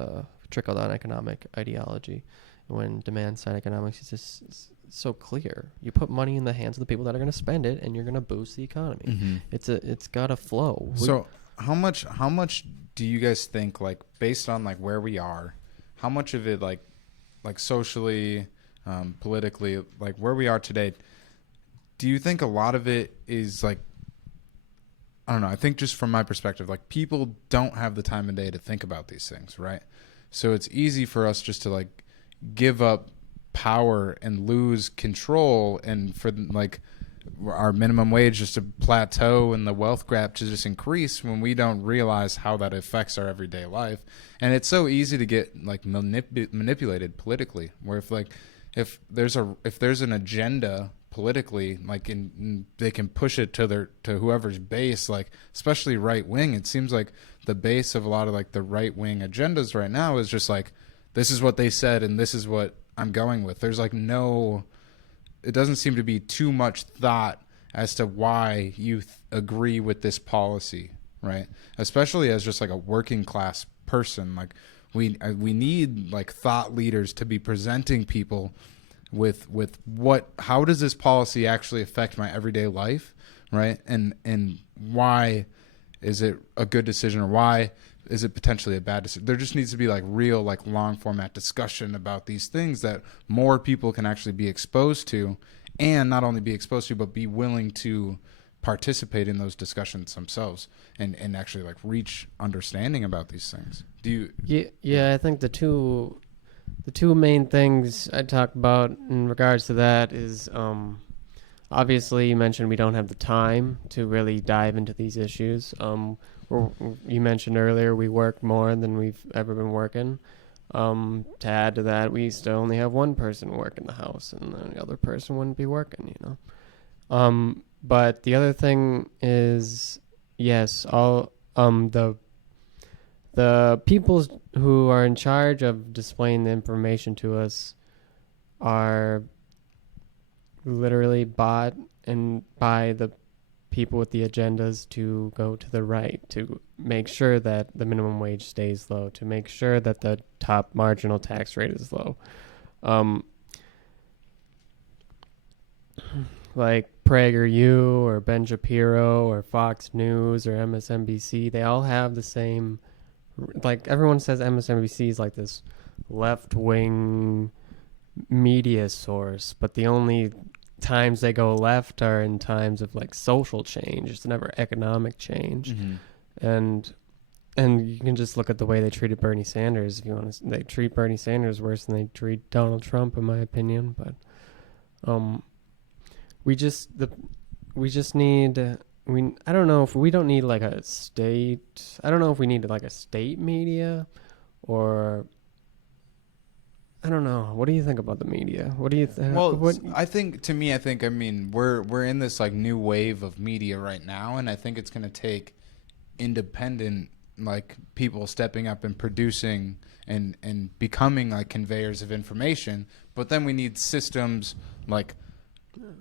trickle down economic ideology when demand side economics is just so clear. You put money in the hands of the people that are going to spend it, and you're going to boost the economy. Mm-hmm. It's got to flow. So how much do you guys think, like, based on like where we are, how much of it like socially, politically, like where we are today, do you think a lot of it is like, I don't know, I think just from my perspective, like people don't have the time of day to think about these things, right? So it's easy for us just to like give up power and lose control, and for like our minimum wage just to plateau and the wealth gap to just increase when we don't realize how that affects our everyday life. And it's so easy to get like manipulated politically, where if there's an agenda politically, like they can push it to whoever's base, like especially right wing. It seems like the base of a lot of like the right wing agendas right now is just like, this is what they said and this is what I'm going with. There's like it doesn't seem to be too much thought as to why you agree with this policy, right? Especially as just like a working class person, like we need like thought leaders to be presenting people with how does this policy actually affect my everyday life, right? And why is it a good decision, or why is it potentially a bad decision? There just needs to be like real, like long format discussion about these things that more people can actually be exposed to, and not only be exposed to, but be willing to participate in those discussions themselves and actually like reach understanding about these things. Do you? Yeah, I think the two main things I talk about in regards to that is obviously you mentioned we don't have the time to really dive into these issues. You mentioned earlier we work more than we've ever been working. To add to that, we used to only have one person work in the house, and the other person wouldn't be working, you know. But the other thing is, yes, all the people who are in charge of displaying the information to us are literally bought and by the people with the agendas to go to the right, to make sure that the minimum wage stays low, to make sure that the top marginal tax rate is low. Like PragerU or Ben Shapiro or Fox News or MSNBC, they all have the same, like everyone says MSNBC is like this left-wing media source, but the only times they go left are in times of like social change. It's never economic change. Mm-hmm. And you can just look at the way they treated Bernie Sanders. If you want to, they treat Bernie Sanders worse than they treat Donald Trump, in my opinion. But we just need I don't know if we don't need like a state. I don't know if we need like a state media, or I don't know. What do you think about the media? What do you think? Well, I think we're in this like new wave of media right now, and I think it's going to take independent like people stepping up and producing and becoming like conveyors of information. But then we need systems like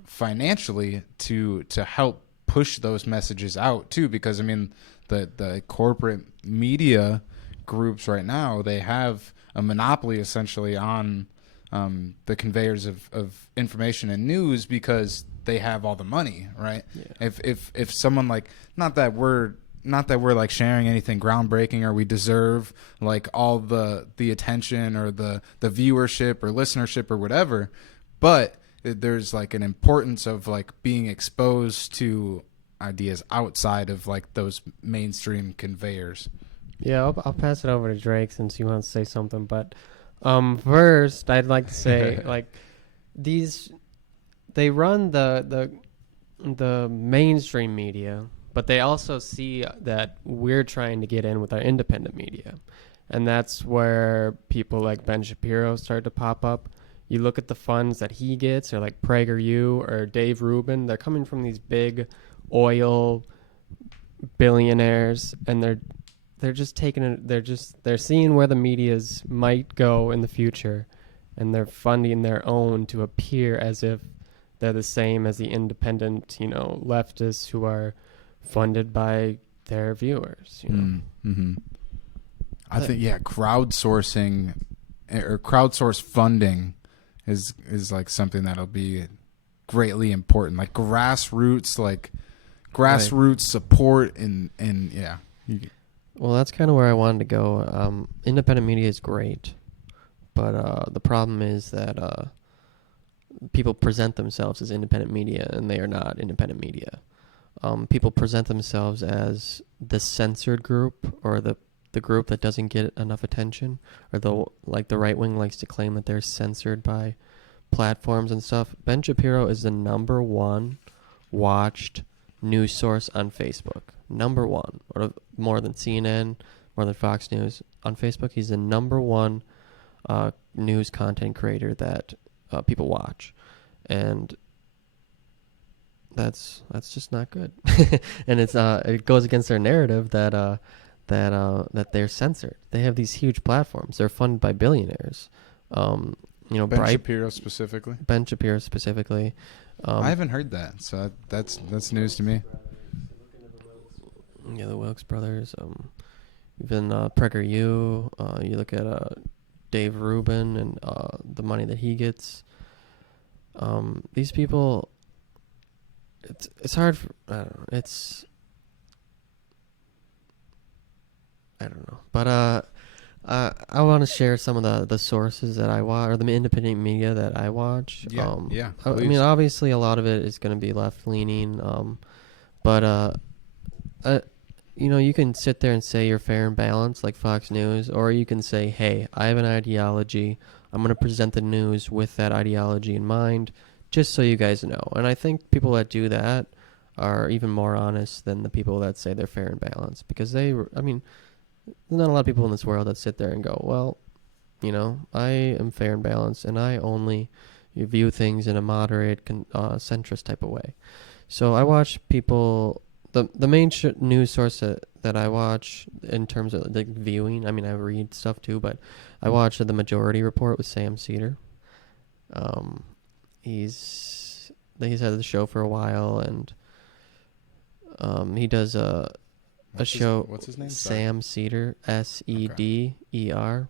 financially to help push those messages out too, because I mean the corporate media groups right now, they have a monopoly essentially on the conveyors of information and news because they have all the money, right? Yeah. If someone like not that we're like sharing anything groundbreaking or we deserve like all the attention or the viewership or listenership or whatever, but there's like an importance of like being exposed to ideas outside of like those mainstream conveyors. Yeah, I'll pass it over to Drake since you want to say something. But first, I'd like to say like they run the mainstream media, but they also see that we're trying to get in with our independent media, And that's where people like Ben Shapiro start to pop up. You look at the funds that he gets, or like PragerU or Dave Rubin, they're coming from these big oil billionaires, and they're just taking it, they're seeing where the media's might go in the future, and they're funding their own to appear as if they're the same as the independent, leftists who are funded by their viewers, Mm-hmm. I think crowdsourcing or crowdsource funding is like something that'll be greatly important, like grassroots support and yeah. Well, that's kind of where I wanted to go. Independent media is great, but the problem is that people present themselves as independent media, and they are not independent media. People present themselves as the censored group, or the group that doesn't get enough attention, or the right wing likes to claim that they're censored by platforms and stuff. Ben Shapiro is the number one watched news source on Facebook. Number one, or more than CNN, more than Fox News. On Facebook, he's the number one news content creator that people watch, and that's just not good. And it goes against their narrative that they're censored. They have these huge platforms. They're funded by billionaires. Ben Shapiro specifically. I haven't heard that, so that's news to me. Yeah, the Wilkes brothers. Even PragerU. You look at Dave Rubin and the money that he gets. These people. It's hard. I don't know. I don't know. But I want to share some of the sources that I watch, or the independent media that I watch. Yeah. I mean, obviously, a lot of it is going to be left leaning. But you can sit there and say you're fair and balanced, like Fox News, or you can say, hey, I have an ideology. I'm going to present the news with that ideology in mind, just so you guys know. And I think people that do that are even more honest than the people that say they're fair and balanced, because there's not a lot of people in this world that sit there and go, well, I am fair and balanced, and I only view things in a moderate, centrist type of way. So I watch people. The main news source that I watch in terms of the viewing, I mean, I read stuff too, but I watch the Majority Report with Sam Cedar. He's had the show for a while, and he does a show. What's his name? Sam Cedar, Seder.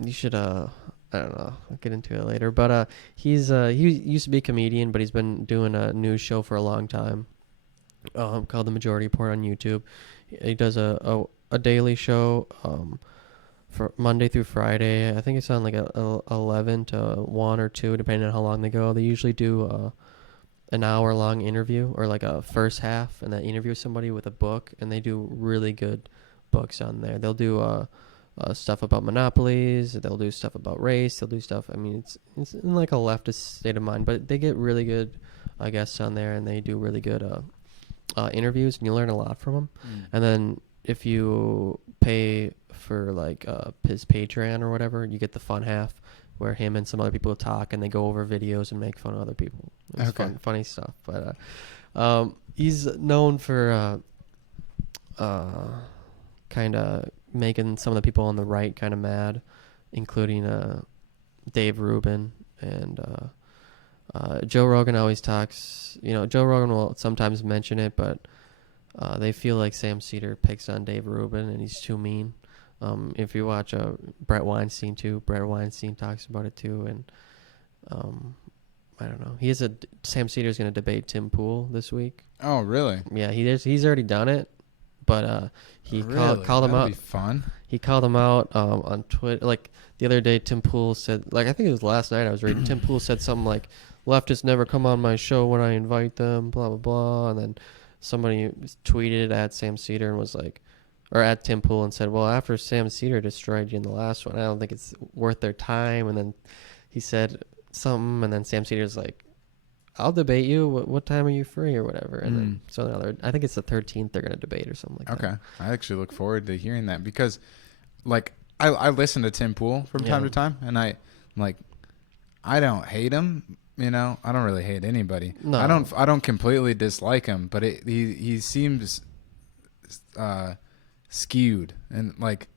You should I don't know. I'll get into it later. But he used to be a comedian, but he's been doing a news show for a long time, called The Majority Report on YouTube. He does a daily show for Monday through Friday. I think it's on like 11 to 1 or 2, depending on how long they go. They usually do an hour-long interview, or like a first half, and then interview somebody with a book, and they do really good books on there. They'll do stuff about monopolies. They'll do stuff about race. They'll do stuff. I mean, it's in like a leftist state of mind, but they get really good guests on there, and they do really good interviews, and you learn a lot from them. And then if you pay for like his Patreon or whatever, you get the fun half, where him and some other people talk, and they go over videos and make fun of other people. It's funny stuff. But he's known for kind of making some of the people on the right kind of mad, including Dave Rubin and Joe Rogan always talks. Joe Rogan will sometimes mention it, but they feel like Sam Cedar picks on Dave Rubin and he's too mean. If you watch Brett Weinstein too, Brett Weinstein talks about it too, and I don't know. Sam Cedar's going to debate Tim Pool this week. Oh, really? Yeah, he's already done it. But he called him out. That'd be fun. He called him out on Twitter. Like the other day, Tim Pool said, like I think it was last night I was reading. Tim Pool said something like, "Leftists never come on my show when I invite them." Blah blah blah. And then somebody tweeted at Sam Cedar and was like, or at Tim Pool and said, "Well, after Sam Cedar destroyed you in the last one, I don't think it's worth their time." And then he said something, and then Sam Cedar's like, I'll debate you. What time are you free or whatever? And then Mm. so I think it's the 13th they're gonna debate or something like that. Okay. I actually look forward to hearing that because, like, I listen to Tim Pool from time Yeah. to time, and I don't hate him. You know, I don't really hate anybody. No. I don't completely dislike him, but he seems skewed and like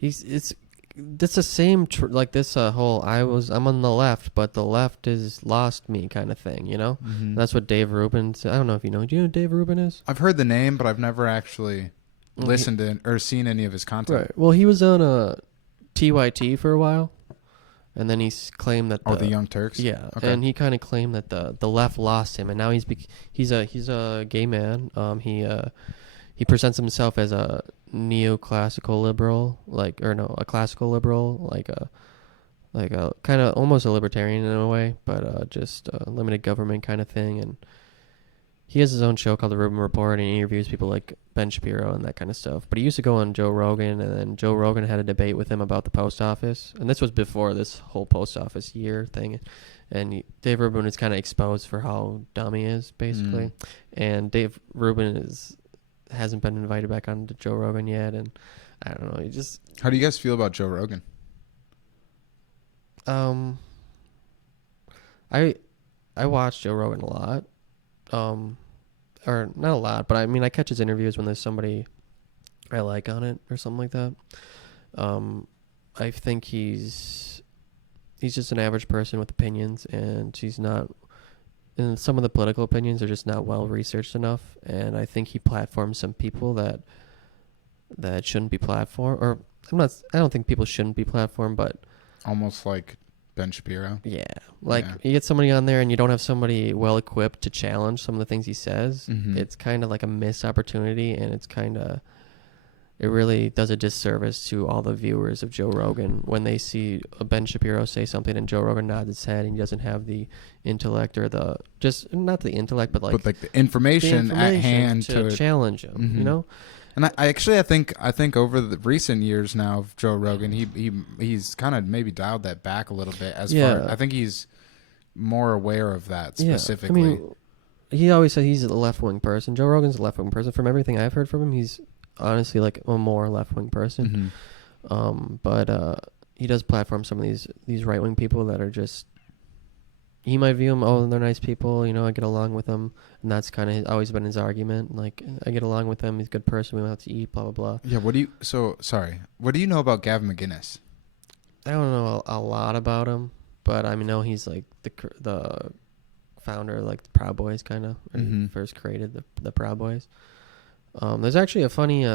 It's the same like this whole I'm on the left, but the left is lost me kind of thing, you know. That's what Dave Rubin said. I don't know if you know. Do you know who Dave Rubin is? I've heard the name, but I've never actually Well, listened to or seen any of his content. Right. Well, he was on a TYT for a while, and then claimed that The Young Turks. Yeah, Okay. and he kind of claimed that the left lost him, and now he's a gay man. He presents himself as a neoclassical liberal, a classical liberal, like a kind of almost a libertarian in a way, but just a limited government kind of thing. And he has his own show called The Rubin Report, and he interviews people like Ben Shapiro and that kind of stuff. But he used to go on Joe Rogan, and then Joe Rogan had a debate with him about the post office. And this was before this whole post office year thing. And Dave Rubin is kind of exposed for how dumb he is, basically. And Dave Rubin hasn't been invited back on to Joe Rogan yet. And I don't know. How do you guys feel about Joe Rogan? I watch Joe Rogan a lot. Or not a lot, but I mean, I catch his interviews when there's somebody I like on it or something like that. I think he's just an average person with opinions, and and some of the political opinions are just not well researched enough. And I think he platforms some people that shouldn't be platformed, or I don't think people shouldn't be platformed, but Almost like Ben Shapiro. yeah, you get somebody on there and you don't have somebody well equipped to challenge some of the things he says. It's kind of like a missed opportunity, and it really does a disservice to all the viewers of Joe Rogan when they see Ben Shapiro say something and Joe Rogan nods his head and he doesn't have the intellect or not the intellect, but like the information at hand to challenge him, you know? And I think over the recent years now of Joe Rogan, he's kind of maybe dialed that back a little bit. I think he's more aware of that specifically. I mean, he always said he's a left-wing person. Joe Rogan's a left-wing person. From everything I've heard from him, he's honestly like a more left-wing person. But he does platform some of these right-wing people that are just. He might view them, they're nice people, you know, I get along with them. And that's kind of always been his argument. Like, I get along with him, he's a good person, we went out to eat, blah, blah, blah. Yeah, what do you know about Gavin McInnes? I don't know a lot about him, but I know he's like the founder, like the Proud Boys, kind of. First created the Proud Boys. There's actually a funny...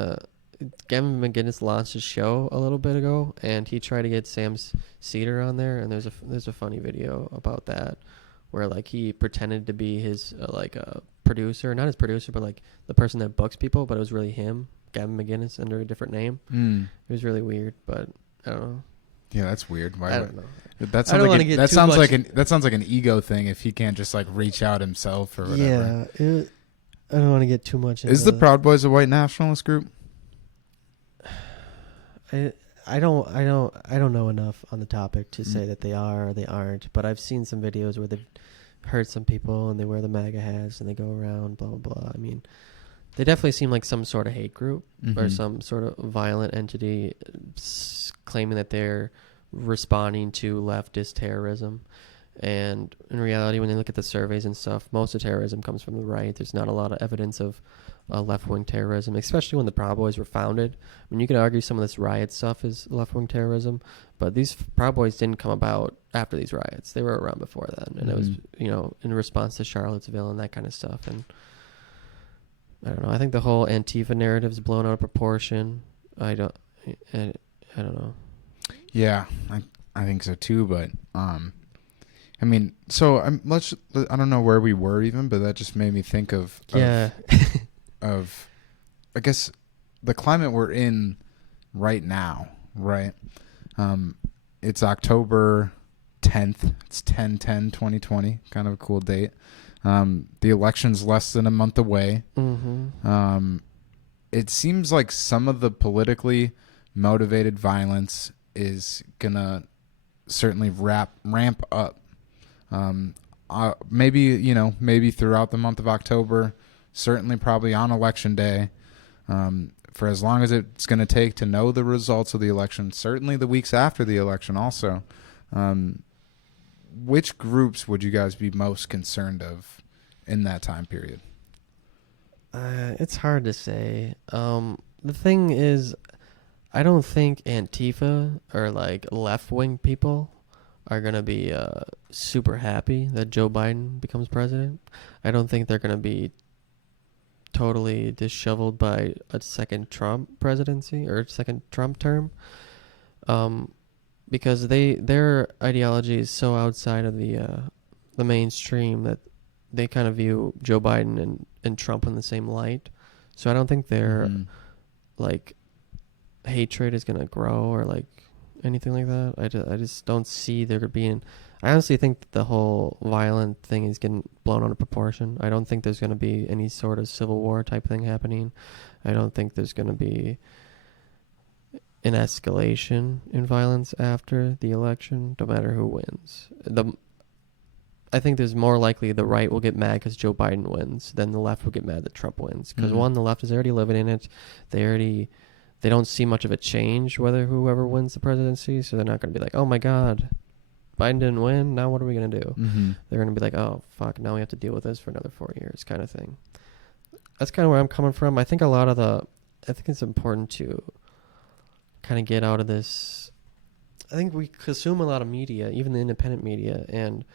Gavin McInnes launched his show a little bit ago, and he tried to get Sam Cedar on there, and there's a funny video about that where like he pretended to be his a producer, not his producer, but like the person that books people, but it was really him, Gavin McInnes, under a different name. It was really weird, but I don't know. Yeah, that's weird. I don't know. That sounds like an ego thing if he can't just like reach out himself or whatever. Yeah, I don't want to get too much into Is the Proud Boys a white nationalist group? I don't know enough on the topic to say that they are or they aren't, but I've seen some videos where they've hurt some people and they wear the MAGA hats and they go around blah blah blah. I mean, they definitely seem like some sort of hate group or some sort of violent entity claiming that they're responding to leftist terrorism. And in reality, when they look at the surveys and stuff, most of terrorism comes from the right. There's not a lot of evidence of left-wing terrorism, especially when the Proud Boys were founded. I mean, you can argue some of this riot stuff is left-wing terrorism, but these Proud Boys didn't come about after these riots. They were around before then, and it was, in response to Charlottesville and that kind of stuff. And I don't know. I think the whole Antifa narrative's blown out of proportion. I don't know. Yeah, I think so too, but I mean, so I don't know where we were even, but that just made me think of of I guess the climate we're in right now, right? It's October 10th. It's 10/10/2020, kind of a cool date. The election's less than a month away. It seems like some of the politically motivated violence is gonna certainly ramp up. maybe throughout the month of October, certainly probably on election day, for as long as it's going to take to know the results of the election, certainly the weeks after the election also. Which groups would you guys be most concerned of in that time period? It's hard to say. The thing is, I don't think Antifa or like left-wing people are going to be super happy that Joe Biden becomes president. I don't think they're going to be totally disheveled by a second Trump presidency or second Trump term, because their ideology is so outside of the mainstream that they kind of view Joe Biden and Trump in the same light. So I don't think their like hatred is going to grow or like anything like that. I just don't see there being. I honestly think that the whole violent thing is getting blown out of proportion. I don't think there's going to be any sort of civil war type thing happening. I don't think there's going to be an escalation in violence after the election, no matter who wins. I think there's more likely the right will get mad because Joe Biden wins than the left will get mad that Trump wins. Because one, the left is already living in it. They don't see much of a change whoever wins the presidency, so they're not going to be like, oh my God, Biden didn't win, now what are we going to do? They're going to be like, oh, fuck, now we have to deal with this for another 4 years kind of thing. That's kind of where I'm coming from. I think it's important to kind of get out of this. I think we consume a lot of media, even the independent media, and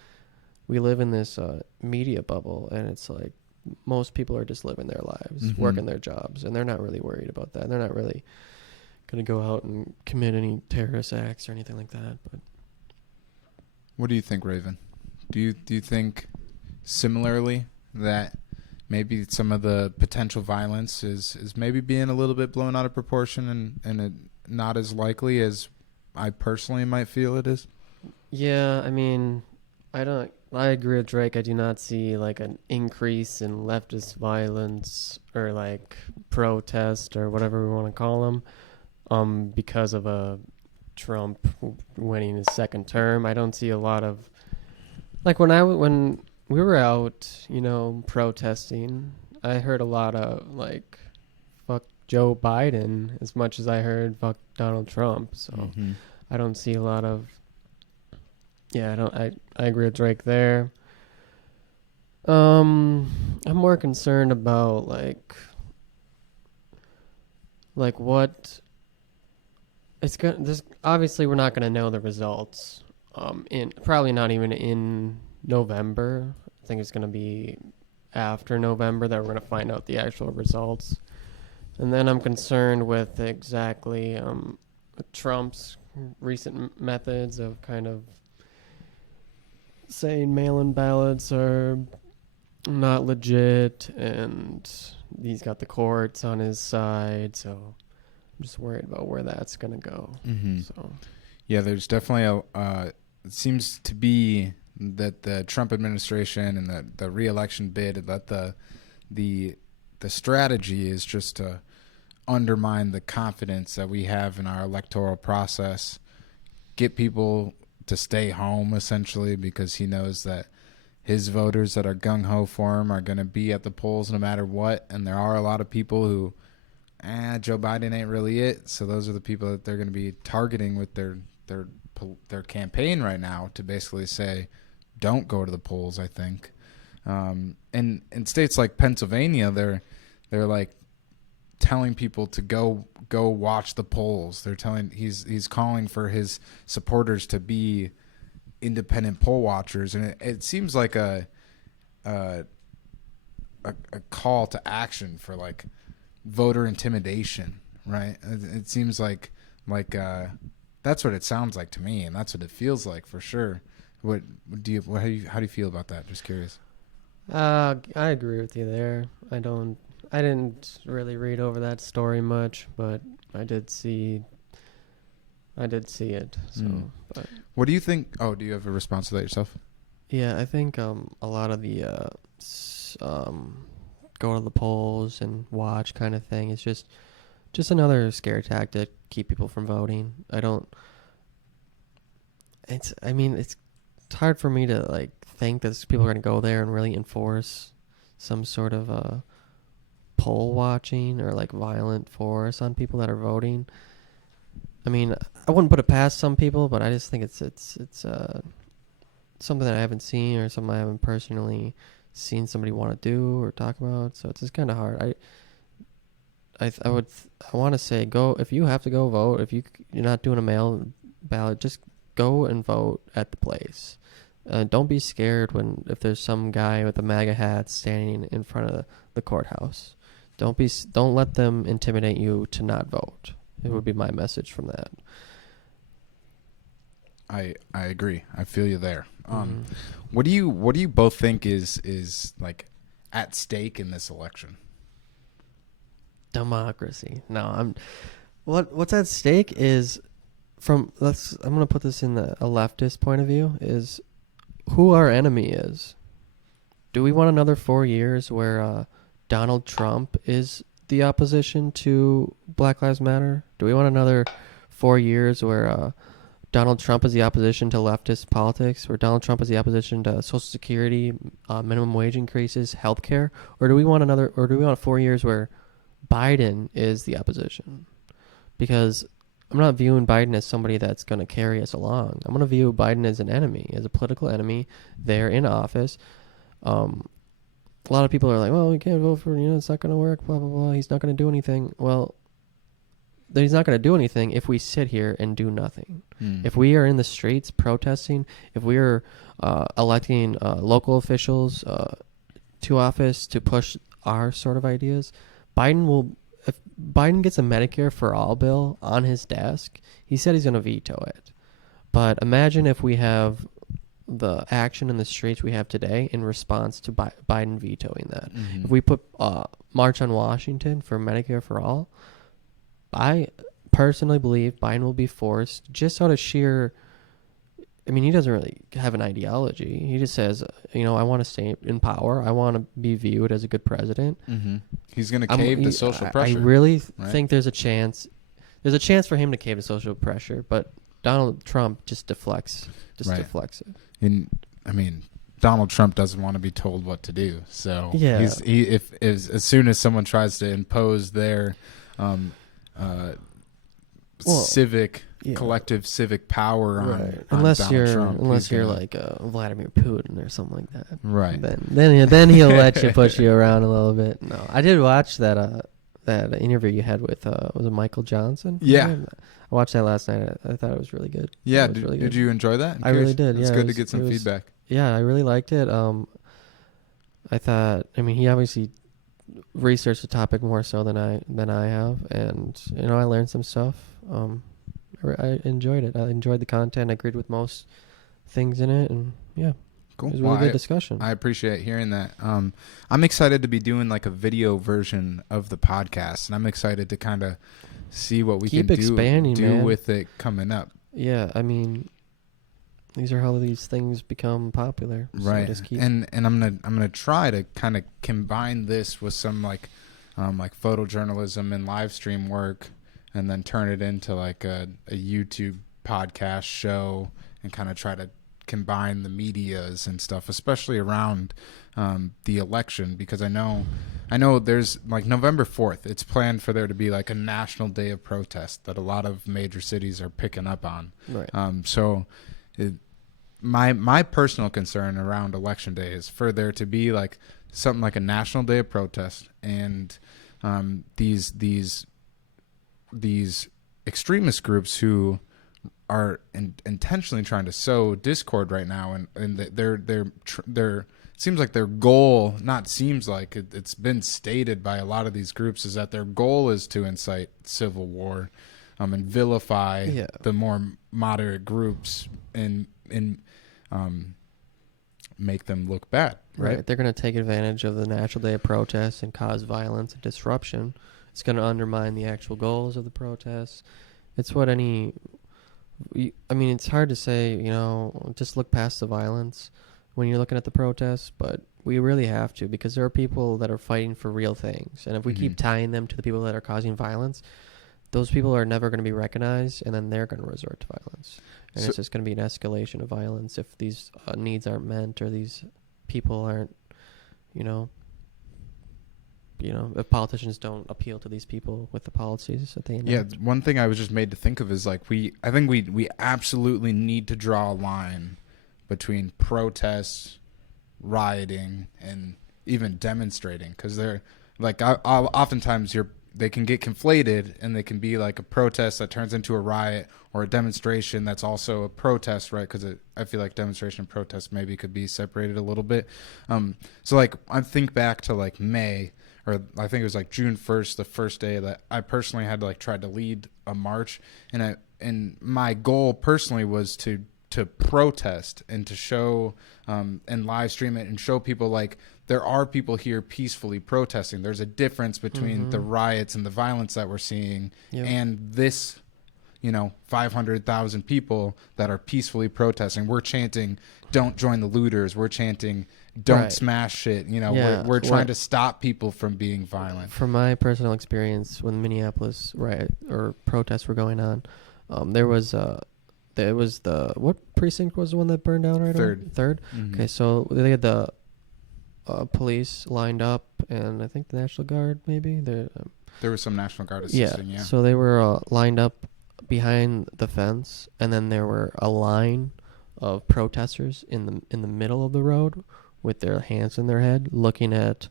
we live in this media bubble, and it's like most people are just living their lives, working their jobs, and they're not really worried about that. They're not really going to go out and commit any terrorist acts or anything like that. But what do you think, Ravyn? Do you think similarly that maybe some of the potential violence is maybe being a little bit blown out of proportion and it not as likely as I personally might feel it is? Yeah, I mean, I agree with Drake. I do not see like an increase in leftist violence or like protest or whatever we want to call them, because of a Trump winning his second term. I don't see a lot of like when we were out, protesting. I heard a lot of like fuck Joe Biden as much as I heard fuck Donald Trump. So I don't see a lot of. Yeah, I agree with Drake there. I'm more concerned about like what it's gonna. This obviously we're not gonna know the results. Probably not even in November. I think it's gonna be after November that we're gonna find out the actual results. And then I'm concerned with exactly with Trump's recent methods of kind of saying mail-in ballots are not legit, and he's got the courts on his side, so I'm just worried about where that's going to go. So, yeah, there's definitely it seems to be that the Trump administration and the re-election bid, that the strategy is just to undermine the confidence that we have in our electoral process, get people to stay home essentially, because he knows that his voters that are gung-ho for him are going to be at the polls no matter what. And there are a lot of people who, Joe Biden ain't really it. So those are the people that they're going to be targeting with their campaign right now to basically say, don't go to the polls, I think. And in states like Pennsylvania, they're like telling people to go watch the polls. They're telling he's calling for his supporters to be independent poll watchers, and it seems like a call to action for like voter intimidation, right? It seems like that's what it sounds like to me, and that's what it feels like for sure. How do you feel about that? Just curious. I agree with you there. I didn't really read over that story much, but I did see it. So, but what do you think? Oh, do you have a response to that yourself? yeah, I think a lot of the go to the polls and watch kind of thing is just another scare tactic to keep people from voting. It's hard for me to like think that people are going to go there and really enforce some sort of poll watching or like violent force on people that are voting. I mean, I wouldn't put it past some people, but I just think it's something that I haven't seen or something I haven't personally seen somebody want to do or talk about. So it's just kind of hard. I want to say go if you have to go vote. If you're not doing a mail ballot, just go and vote at the place. Don't be scared if there's some guy with a MAGA hat standing in front of the courthouse. Don't let them intimidate you to not vote. It would be my message from that. I agree. I feel you there. What do you both think is like at stake in this election? Democracy. No, what's at stake is I'm going to put this in a leftist point of view, is who our enemy is. Do we want another 4 years where Donald Trump is the opposition to Black Lives Matter? Do we want another 4 years where Donald Trump is the opposition to leftist politics, where Donald Trump is the opposition to Social Security, minimum wage increases, healthcare? Or do we want 4 years where Biden is the opposition? Because I'm not viewing Biden as somebody that's going to carry us along. I'm going to view Biden as an enemy, as a political enemy there in office. A lot of people are like, well, we can't vote for, it's not going to work, blah, blah, blah. He's not going to do anything. Well, he's not going to do anything if we sit here and do nothing. If we are in the streets protesting, if we are electing local officials to office to push our sort of ideas, if Biden gets a Medicare for All bill on his desk, he said he's going to veto it. But imagine if we have the action in the streets we have today in response to Biden vetoing that. Mm-hmm. If we put March on Washington for Medicare for All, I personally believe Biden will be forced just out of sheer... I mean, he doesn't really have an ideology. He just says, I want to stay in power. I want to be viewed as a good president. Mm-hmm. He's going to cave to social pressure. I really think there's a chance. There's a chance for him to cave to social pressure, but Donald Trump just deflects it. And I mean, Donald Trump doesn't want to be told what to do. So yeah. as soon as someone tries to impose their collective civic power on unless Donald you're Trump, like Vladimir Putin or something like that, right? Then he'll let you push you around a little bit. No, I did watch that interview you had with was it Michael Johnson? Yeah, I watched that last night. I thought it was really good. Yeah, did you enjoy that? I really did. It's good to get some feedback. Yeah, I really liked it. I thought. I mean, he obviously researched the topic more so than I have, and I learned some stuff. I enjoyed it. I enjoyed the content. I agreed with most things in it, and yeah, cool. It was a really good discussion. I appreciate hearing that. I'm excited to be doing like a video version of the podcast, and I'm excited to kind of see what we can do with it coming up. Yeah, I mean, these are how these things become popular. So right. Just keep and I'm gonna try to kind of combine this with some like photojournalism and live stream work, and then turn it into like a YouTube podcast show and kind of try to combine the medias and stuff, especially around the election, because I know there's like November 4th, it's planned for there to be like a national day of protest that a lot of major cities are picking up on. Right. My personal concern around election day is for there to be like something like a national day of protest, and these extremist groups who are intentionally trying to sow discord right now, and they're seems like their goal, it's been stated by a lot of these groups, is that their goal is to incite civil war, and vilify the more moderate groups and make them look bad. Right? They're going to take advantage of the National Day of Protest and cause violence and disruption. It's going to undermine the actual goals of the protests. It's what it's hard to say, just look past the violence when you're looking at the protests, but we really have to, because there are people that are fighting for real things. And if we keep tying them to the people that are causing violence, those people are never going to be recognized, and then they're going to resort to violence. and it's just going to be an escalation of violence if these needs aren't met, or these people aren't, you know, if politicians don't appeal to these people with the policies that they enact. Yeah, one thing I was just made to think of is like I think we absolutely need to draw a line between protests, rioting, and even demonstrating, because they're like oftentimes they can get conflated, and they can be like a protest that turns into a riot, or a demonstration that's also a protest, right? Because I feel like demonstration and protest maybe could be separated a little bit. So like I think back to like May, or I think it was like June 1st, the first day that I personally had to like try to lead a march, and my goal personally was to protest and to show and live stream it and show people like there are people here peacefully protesting. There's a difference between the riots and the violence that we're seeing and this, 500,000 people that are peacefully protesting. We're chanting, "Don't join the looters." We're chanting, "Don't smash shit." We're trying to stop people from being violent. From my personal experience, when Minneapolis riot or protests were going on, there was what precinct was the one that burned down right away? Third. Mm-hmm. Okay, so they had the police lined up, and I think the National Guard maybe. There was some National Guard assisting, yeah. So they were lined up behind the fence, and then there were a line of protesters in the middle of the road with their hands in their head, looking at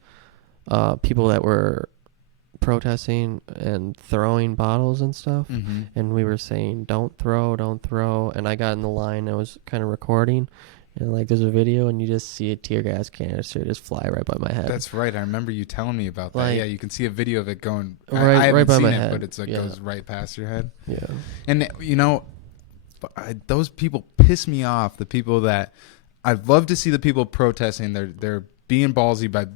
people that were protesting and throwing bottles and stuff. Mm-hmm. And we were saying, don't throw, and I got in the line. I was kind of recording, and like there's a video, and you just see a tear gas canister just fly right by my head. That's right. I remember you telling me about that. Like, yeah, you can see a video of it going I haven't by seen my it, head, but it's like goes right past your head. Yeah. And those people piss me off. The people that I'd love to see the people protesting. They're being ballsy by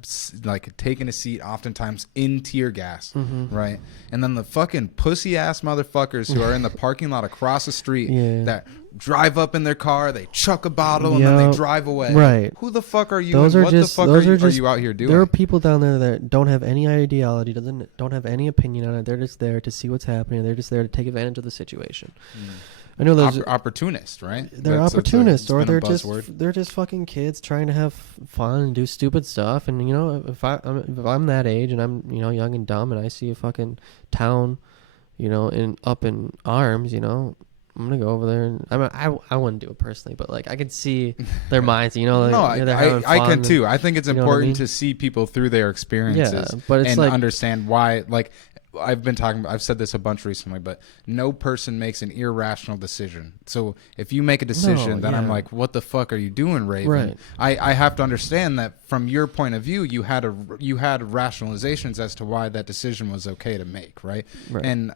like taking a seat, oftentimes in tear gas, right? And then the fucking pussy ass motherfuckers who are in the parking lot across the street that drive up in their car, they chuck a bottle, and then they drive away. Right? Who the fuck are you? Those and are what just, the fuck are you out here doing? There are people down there that don't have any ideology, don't have any opinion on it. They're just there to see what's happening. They're just there to take advantage of the situation. I know those opportunists, right? They're opportunists, or they're just fucking kids trying to have fun and do stupid stuff. And if I'm that age and I'm young and dumb, and I see a fucking town, up in arms, I'm gonna go over there. And I wouldn't do it personally, but like I could see their minds. I can too. I think it's important to see people through their experiences, but it's and like, understand why. Like I've said this a bunch recently, but no person makes an irrational decision. So if you make a decision, then I'm like, what the fuck are you doing, Ravyn? Right. I have to understand that from your point of view, you had rationalizations as to why that decision was okay to make, right? And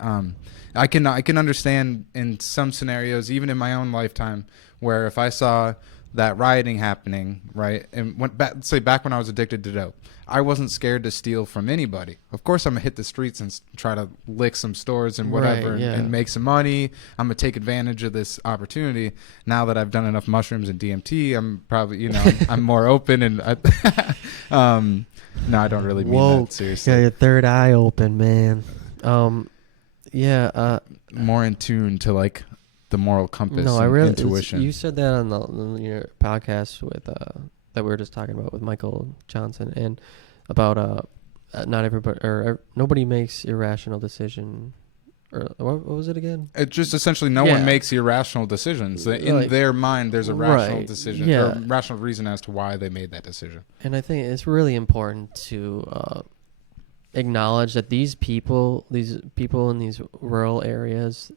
I can understand in some scenarios, even in my own lifetime, where if I saw that rioting happening, right, and back when I was addicted to dope, I wasn't scared to steal from anybody. Of course, I'm gonna hit the streets and try to lick some stores and whatever, and make some money. I'm gonna take advantage of this opportunity. Now that I've done enough mushrooms and DMT, I'm probably, I'm more open, and no, I don't really mean that seriously. Yeah, your third eye open, man. More in tune to like the moral compass. No, and intuition. You said that on your podcast with that we were just talking about with Michael Johnson, and about not everybody or nobody makes irrational decision. Or what was it again? It's just essentially no one makes irrational decisions. In their mind, there's a rational decision, or a rational reason as to why they made that decision. And I think it's really important to acknowledge that these people in these rural areas,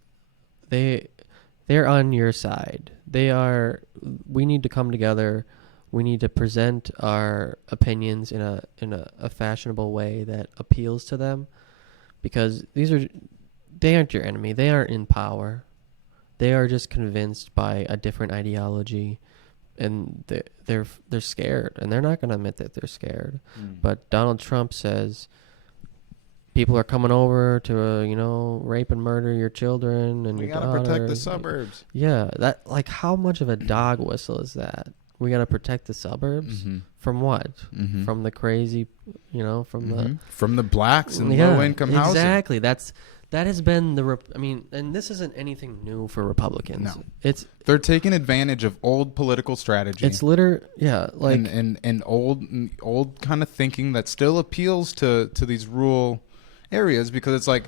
they're on your side. We need to come together. We need to present our opinions in a fashionable way that appeals to them, because they aren't your enemy. They aren't in power. They are just convinced by a different ideology, and they're scared, and they're not going to admit that they're scared. But Donald Trump says people are coming over to rape and murder your children and we your gotta daughter. Protect the suburbs. Yeah, that, like, how much of a dog whistle is that? We gotta protect the suburbs from what? From the crazy, from the blacks and low income housing. Exactly. that has been I mean, and this isn't anything new for Republicans. No. They're taking advantage of old political strategy. It's like and old kind of thinking that still appeals to these rural areas, because it's like,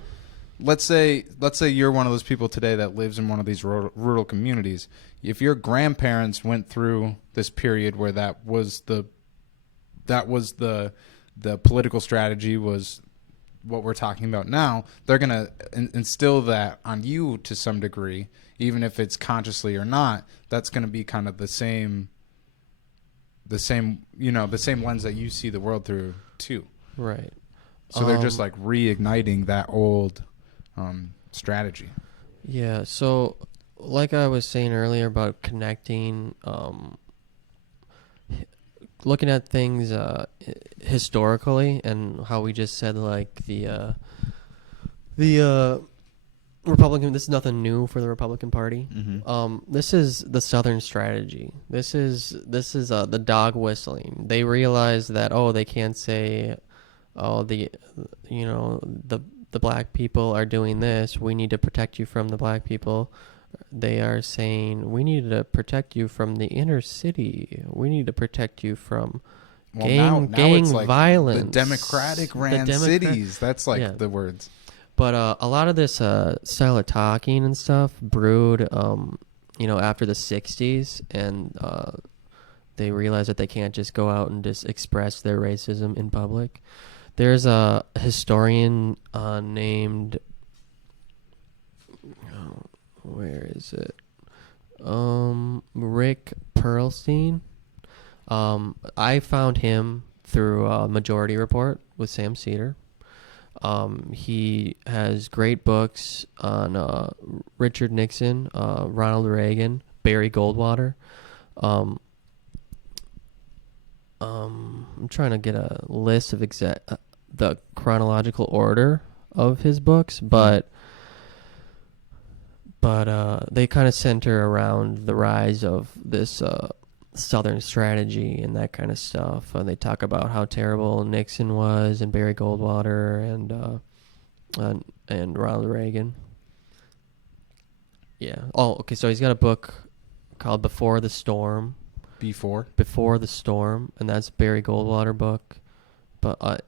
let's say you're one of those people today that lives in one of these rural communities. If your grandparents went through this period where that was the political strategy was what we're talking about now, they're going to instill that on you to some degree, even if it's consciously or not. That's going to be kind of the same lens that you see the world through too. Right. So they're just like reigniting that old strategy. Yeah. So like I was saying earlier about connecting, looking at things historically, and how we just said like the Republican. This is nothing new for the Republican Party. Mm-hmm. This is the Southern strategy. This is the dog whistling. They realize that they can't say, the black people are doing this. We need to protect you from the black people. They are saying we need to protect you from the inner city. We need to protect you from gang it's like violence. The Democratic ran cities. That's like the words. But a lot of this style of talking and stuff brewed, after the 60s, and they realized that they can't just go out and just express their racism in public. There's a historian named... where is it? Rick Pearlstein. I found him through Majority Report with Sam Cedar. He has great books on Richard Nixon, Ronald Reagan, Barry Goldwater. I'm trying to get a list of the chronological order of his books, but they kind of center around the rise of this Southern strategy and that kind of stuff. And they talk about how terrible Nixon was, and Barry Goldwater, and Ronald Reagan. Yeah. Oh, okay. So he's got a book called Before the Storm. Before the Storm, and that's Barry Goldwater book. But I'm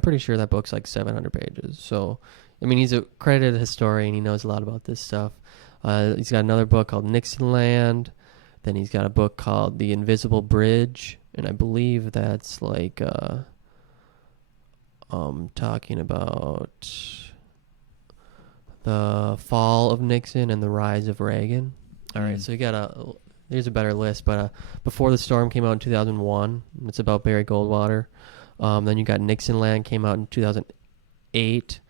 pretty sure that book's like 700 pages. So, he's a credited historian. He knows a lot about this stuff. He's got another book called Nixonland. Then he's got a book called The Invisible Bridge, and I believe that's like talking about the fall of Nixon and the rise of Reagan. All right, so you got there's a better list, but Before the Storm came out in 2001. It's about Barry Goldwater. Then you got Nixonland, came out in 2008.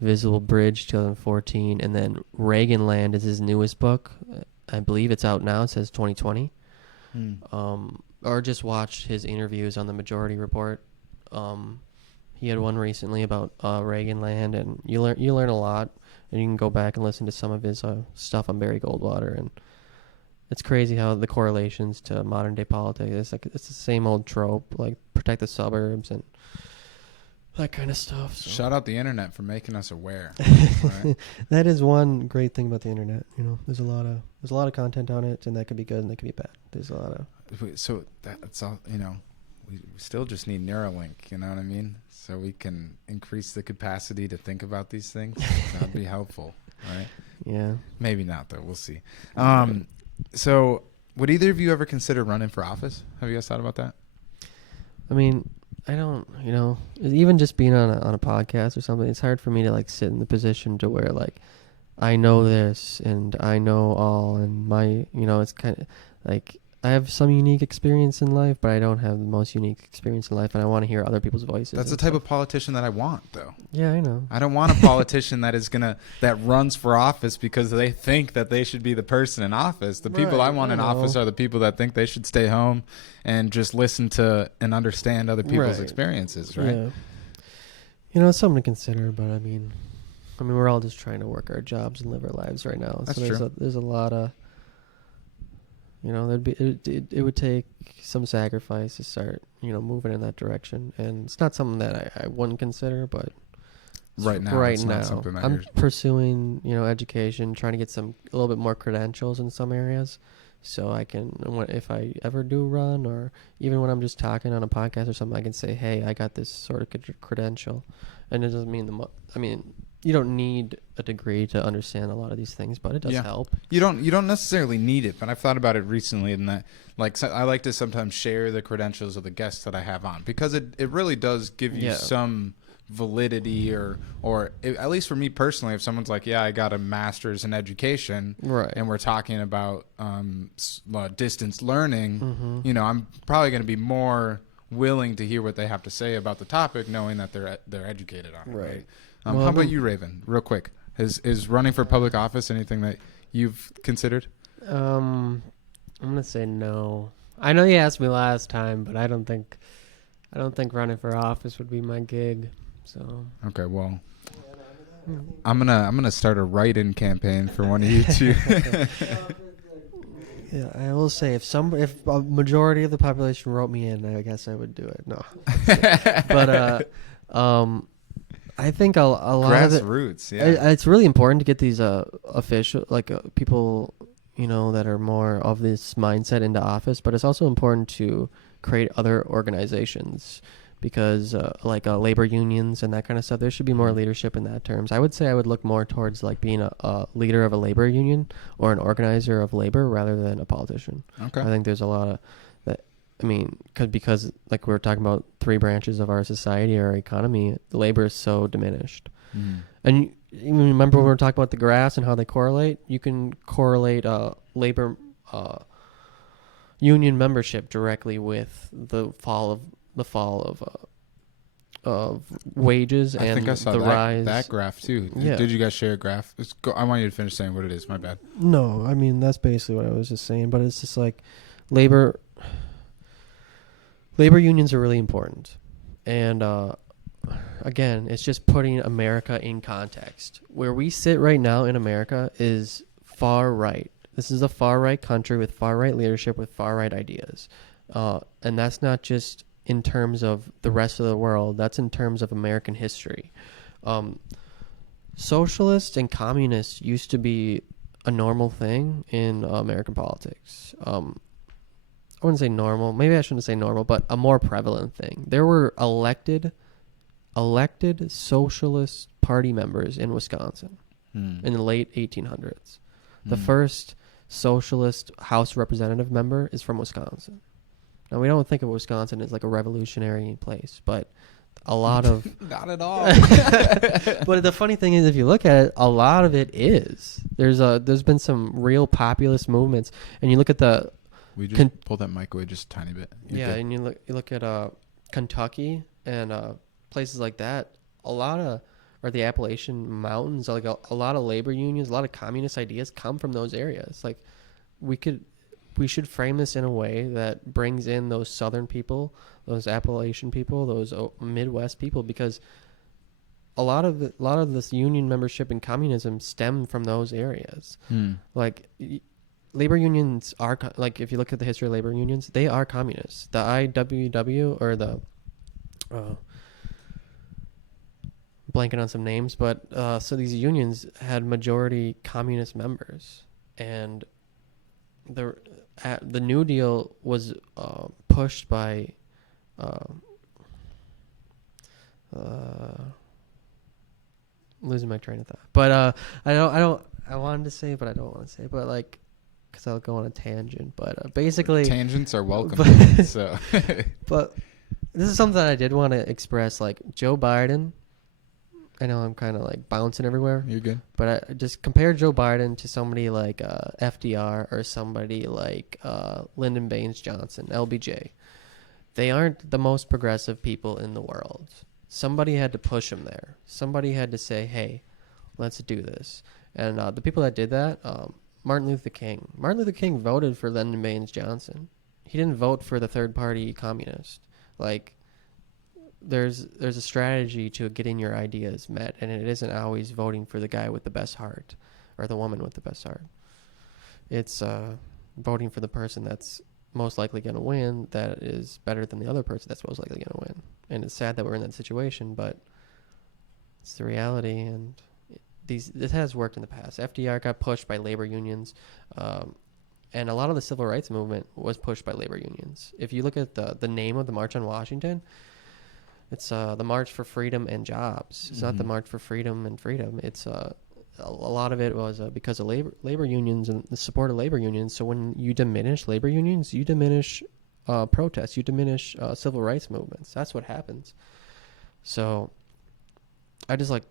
Visible Bridge, 2014, and then Reaganland is his newest book. I believe it's out now. It says 2020. Or just watch his interviews on the Majority Report. He had one recently about Reaganland, and you learn a lot. And you can go back and listen to some of his stuff on Barry Goldwater, and it's crazy how the correlations to modern day politics. It's the same old trope, like protect the suburbs and that kind of stuff. So. Shout out the internet for making us aware. Right? That is one great thing about the internet. There's a lot of content on it, and that could be good and that could be bad. There's a lot of. So that's all. We still just need Neuralink. You know what I mean? So we can increase the capacity to think about these things. That'd be helpful, right? Yeah. Maybe not though. We'll see. So would either of you ever consider running for office? Have you guys thought about that? I don't, even just being on a podcast or something, it's hard for me to like sit in the position to where like I know this and I know all, and my, it's kind of like I have some unique experience in life, but I don't have the most unique experience in life, and I want to hear other people's voices. That's the type of politician that I want, though. Yeah, I know. I don't want a politician that runs for office because they think that they should be the person in office. The people I want in office are the people that think they should stay home and just listen to and understand other people's experiences, right? Yeah. It's something to consider, but we're all just trying to work our jobs and live our lives right now. That's so true. There's a lot of it would take some sacrifice to start, moving in that direction. And it's not something that I wouldn't consider, but right now. Right it's now, not something that I'm you're... pursuing, education, trying to get a little bit more credentials in some areas, so I can, if I ever do run, or even when I'm just talking on a podcast or something, I can say, hey, I got this sort of credential, and it doesn't mean you don't need a degree to understand a lot of these things, but it does help. You don't necessarily need it, but I've thought about it recently, in that, I like to sometimes share the credentials of the guests that I have on, because it really does give you some validity, or at least for me personally, if someone's like, I got a master's in education, right, and we're talking about distance learning, mm-hmm. I'm probably going to be more willing to hear what they have to say about the topic, knowing that they're educated on it. Right. How about you, Ravyn? Real quick, is running for public office anything that you've considered? I'm gonna say no. I know you asked me last time, but I don't think running for office would be my gig. So okay, well, I'm gonna start a write-in campaign for one of you two. Yeah, I will say, if a majority of the population wrote me in, I guess I would do it. No, but I think a lot grassroots, of it, it's really important to get these official, people, that are more of this mindset into office. But it's also important to create other organizations, because labor unions and that kind of stuff, there should be more leadership in that terms. I would say I would look more towards being a leader of a labor union or an organizer of labor rather than a politician. Okay. I think there's a lot of that. I mean, because we were talking about three branches of our society, our economy, labor is so diminished. And you remember when we were talking about the graphs and how they correlate? You can correlate labor union membership directly with the fall of wages, and I think I saw the rise. That graph too. Yeah. Did you guys share a graph? I want you to finish saying what it is. My bad. No, I mean, that's basically what I was just saying. But it's just labor unions are really important, and again, it's just putting America in context. Where we sit right now in America is far right. This is a far right country with far right leadership, with far right ideas, and that's not just in terms of the rest of the world. That's in terms of American history. Socialists and communists used to be a normal thing in American politics. I wouldn't say normal. Maybe I shouldn't say normal, but a more prevalent thing. There were elected Socialist Party members in Wisconsin in the late 1800s. The first Socialist House Representative member is from Wisconsin. Now, we don't think of Wisconsin as a revolutionary place, but a lot of... Not at all. But the funny thing is, if you look at it, a lot of it is. There's been some real populist movements, and you look at the... We just pull that mic away just a tiny bit. And you look at Kentucky and places like that. A lot of... Or the Appalachian Mountains, a lot of labor unions, a lot of communist ideas come from those areas. We should frame this in a way that brings in those Southern people, those Appalachian people, those Midwest people, because a lot of this union membership and communism stem from those areas. Labor unions are if you look at the history of labor unions, they are communists. The IWW, or the blanking on some names, but so these unions had majority communist members, and the New Deal was pushed by losing my train of thought. But I wanted to say, but I don't want to say, but because I'll go on a tangent. But basically, tangents are welcome. So, but this is something that I did want to express. Joe Biden. I know I'm kind of bouncing everywhere. You're good. But I just compare Joe Biden to somebody like FDR, or somebody like Lyndon Baines Johnson, LBJ. They aren't the most progressive people in the world. Somebody had to push them there. Somebody had to say, hey, let's do this. And the people that did that, Martin Luther King. Martin Luther King voted for Lyndon Baines Johnson. He didn't vote for the third party communist. There's a strategy to getting your ideas met, and it isn't always voting for the guy with the best heart or the woman with the best heart. It's voting for the person that's most likely going to win, that is better than the other person that's most likely going to win. And it's sad that we're in that situation, but It's the reality, and this has worked in the past. FDR got pushed by labor unions, and a lot of the civil rights movement was pushed by labor unions. If you look at the name of the March on Washington, it's the March for Freedom and Jobs. It's not the March for Freedom and Freedom. It's a lot of it was because of labor unions and the support of labor unions. So when you diminish labor unions, you diminish protests, you diminish civil rights movements. That's what happens. So I just like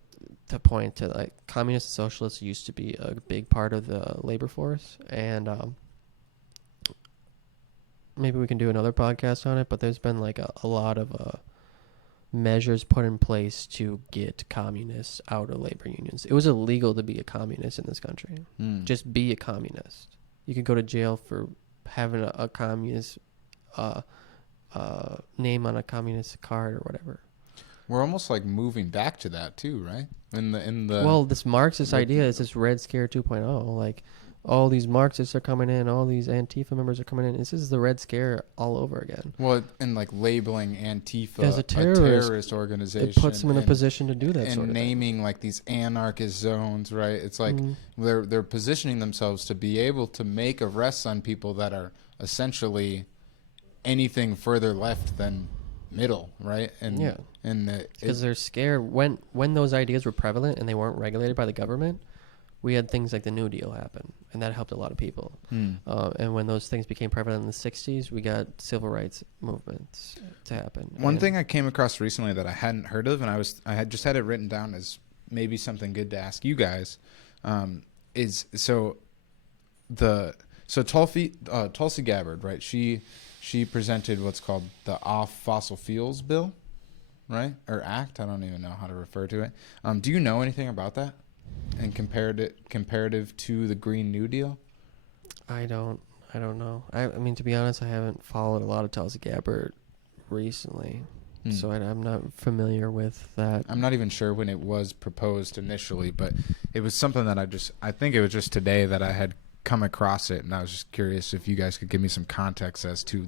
to point to, like, communists and socialists used to be a big part of the labor force, and maybe we can do another podcast on it, but there's been like a lot of measures put in place to get communists out of labor unions. It was illegal to be a communist in this country. Just be a communist. You could go to jail for having a communist name on a communist card or whatever. We're almost like moving back to that too, right? In the Well, this Marxist idea is this Red Scare 2.0. Like, all these Marxists are coming in, all these Antifa members are coming in. This is the Red Scare all over again. Well, and like labeling Antifa as a terrorist organization, it puts them in a position to do that and sort of naming thing. Like these anarchist zones, right? It's like they're positioning themselves to be able to make arrests on people that are essentially anything further left than middle, right? And yeah, because they're scared. When those ideas were prevalent and they weren't regulated by the government, we had things like the New Deal happen, and that helped a lot of people. And when those things became prevalent in the 60s, we got civil rights movements to happen. One thing I came across recently that I hadn't heard of, and I had just had it written down as maybe something good to ask you guys, is Tulsi Gabbard, right? She presented what's called the Off Fossil Fuels Bill, right? Or Act. I don't even know how to refer to it. Do you know anything about that? And comparative to the Green New Deal? I don't know. I mean, to be honest, I haven't followed a lot of Tulsi Gabbard recently, so I'm not familiar with that. I'm not even sure when it was proposed initially, but it was something that I think it was just today that I had come across it, and I was just curious if you guys could give me some context as to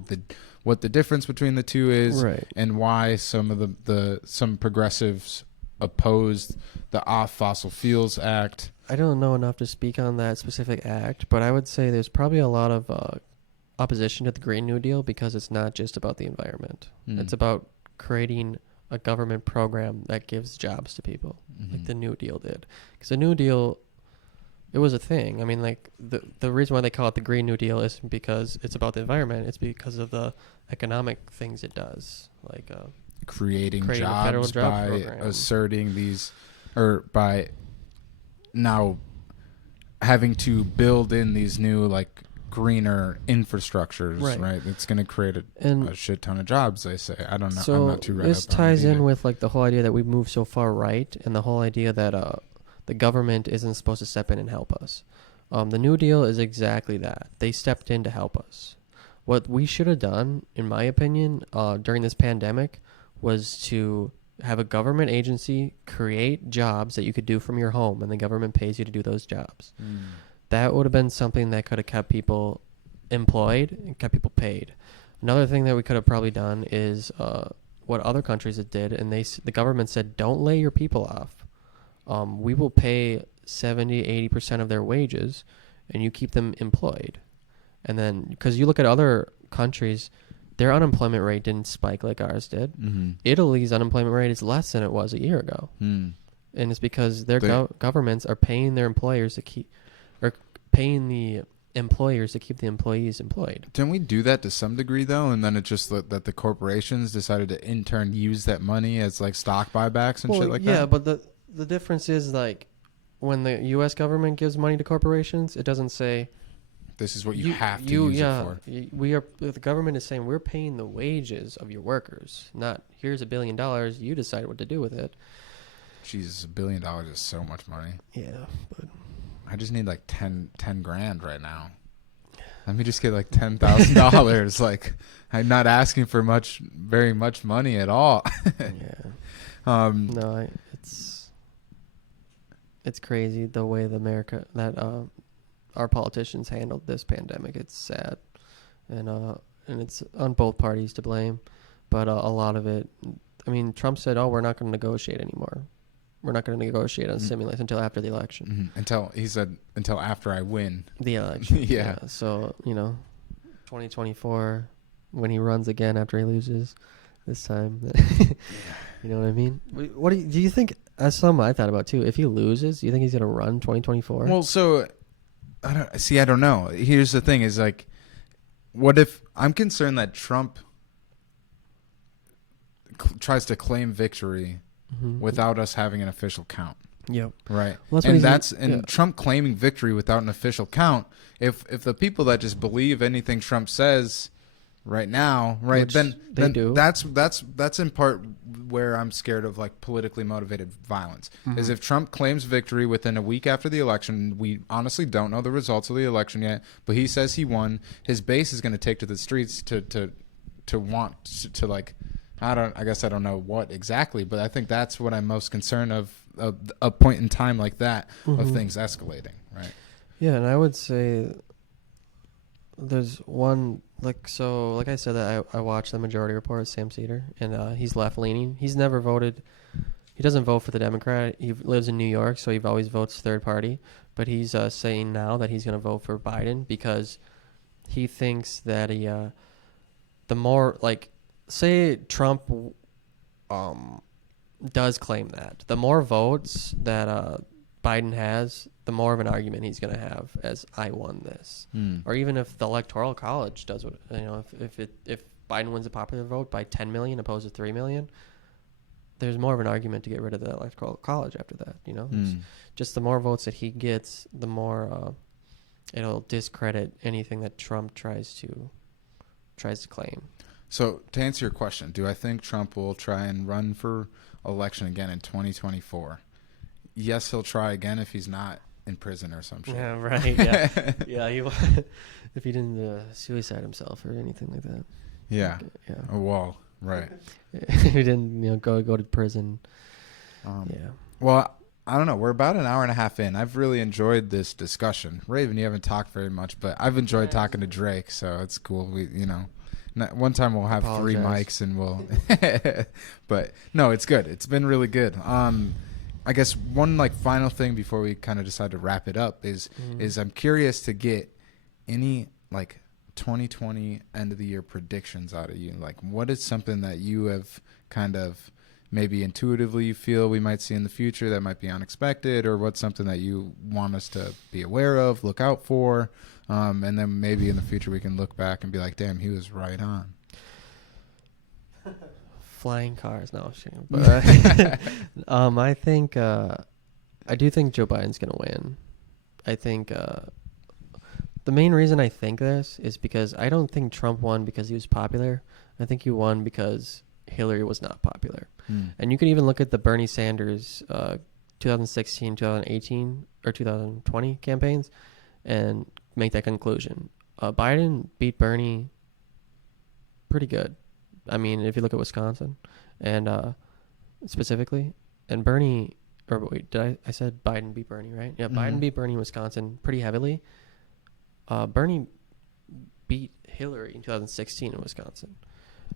what the difference between the two is, right, and why some of some progressives opposed the Off Fossil Fuels Act. I don't know enough to speak on that specific act, but I would say there's probably a lot of opposition to the Green New Deal because it's not just about the environment. It's about creating a government program that gives jobs to people, like the New Deal did. Because the New Deal, it was a thing. I mean, like, the reason why they call it the Green New Deal isn't because it's about the environment. It's because of the economic things it does, like creating a federal jobs job by program. asserting these, or by now having to build in these new, like, greener infrastructures, right? It's going to create a shit ton of jobs, they say. I don't know. So I'm not too right this up on ties it in either. with, like, the whole idea that we've moved so far right, and the whole idea that the government isn't supposed to step in and help us. The New Deal is exactly that. They stepped in to help us. What we should have done, in my opinion, during this pandemic, was to have a government agency create jobs that you could do from your home, and the government pays you to do those jobs. That would have been something that could have kept people employed and kept people paid. Another thing that we could have probably done is what other countries did, and the government said, don't lay your people off. We will pay 70-80% of their wages, and you keep them employed. And then, because you look at other countries, their unemployment rate didn't spike like ours did. Italy's unemployment rate is less than it was a year ago. And it's because their governments are paying their employers to keep, or paying the employers to keep the employees employed. Didn't we do that to some degree, though? And then it just that the corporations decided to in turn use that money as, like, stock buybacks and shit like that? Yeah, but the difference is, like, when the U.S. government gives money to corporations, it doesn't say, this is what you have to use it for. The government is saying we're paying the wages of your workers, not here's $1 billion, you decide what to do with it. Jesus, $1 billion is so much money. Yeah, but I just need like 10 grand right now. Let me just get like $10,000. Like, I'm not asking for very much money at all. yeah. No, it's crazy the way our politicians handled this pandemic. It's sad, and it's on both parties to blame, but a lot of it. I mean, Trump said, "Oh, we're not going to negotiate anymore." we're not going to negotiate on stimulus until after the election. He said until after I win The election. Yeah. So 2024, when he runs again after he loses this time. You know what I mean? What do you think? That's something I thought about too. If he loses, do you think he's going to run 2024? Well, so I don't know. Here's the thing: is like, what if I'm concerned that Trump tries to claim victory without us having an official count? Yep. Right. Well, Trump claiming victory without an official count. If the people that just believe anything Trump says right now, right, Which then do. that's in part where I'm scared of like politically motivated violence. Is if Trump claims victory within a week after the election, we honestly don't know the results of the election yet, but he says he won. His base is going to take to the streets to want to like, I guess I don't know what exactly, but I think that's what I'm most concerned of a point in time like that of things escalating, right? Yeah, and I would say there's one like I said that I watched the Majority Report, Sam Cedar, and he's left leaning. He's never voted. He doesn't vote for the Democrat. He lives in New York, so he always votes third party. But he's saying now that he's going to vote for Biden because he thinks that the more like say Trump does claim that the more votes that Biden has, the more of an argument he's going to have as I won this. Or even if the Electoral College does what, if Biden wins a popular vote by 10 million opposed to 3 million, there's more of an argument to get rid of the Electoral College after that, Just the more votes that he gets, the more it'll discredit anything that Trump tries to claim. So to answer your question, do I think Trump will try and run for election again in 2024? Yes, he'll try again if he's not in prison or some shit. Yeah, right. Yeah, yeah. If he didn't suicide himself or anything like that. Yeah. Yeah. A wall. Right. If he didn't go to prison. Yeah. Well, I don't know. We're about an hour and a half in. I've really enjoyed this discussion. Ravyn, you haven't talked very much, but I've enjoyed talking to Drake, so it's cool. One time we'll have 3 mics and we'll but no, it's good. It's been really good. I guess one like final thing before we kind of decide to wrap it up is I'm curious to get any like 2020 end of the year predictions out of you. Like, what is something that you have kind of maybe intuitively you feel we might see in the future that might be unexpected, or what's something that you want us to be aware of, look out for, and then maybe in the future we can look back and be like, damn, he was right on. Flying cars, no, but I think I do think Joe Biden's gonna win. I think the main reason I think this is because I don't think Trump won because he was popular. I think he won because Hillary was not popular. And you can even look at the Bernie Sanders 2016, 2018, or 2020 campaigns and make that conclusion. Biden beat Bernie pretty good. I mean, if you look at Wisconsin and specifically, and Bernie, or wait, I said Biden beat Bernie, right? Yeah, Biden beat Bernie in Wisconsin pretty heavily. Bernie beat Hillary in 2016 in Wisconsin.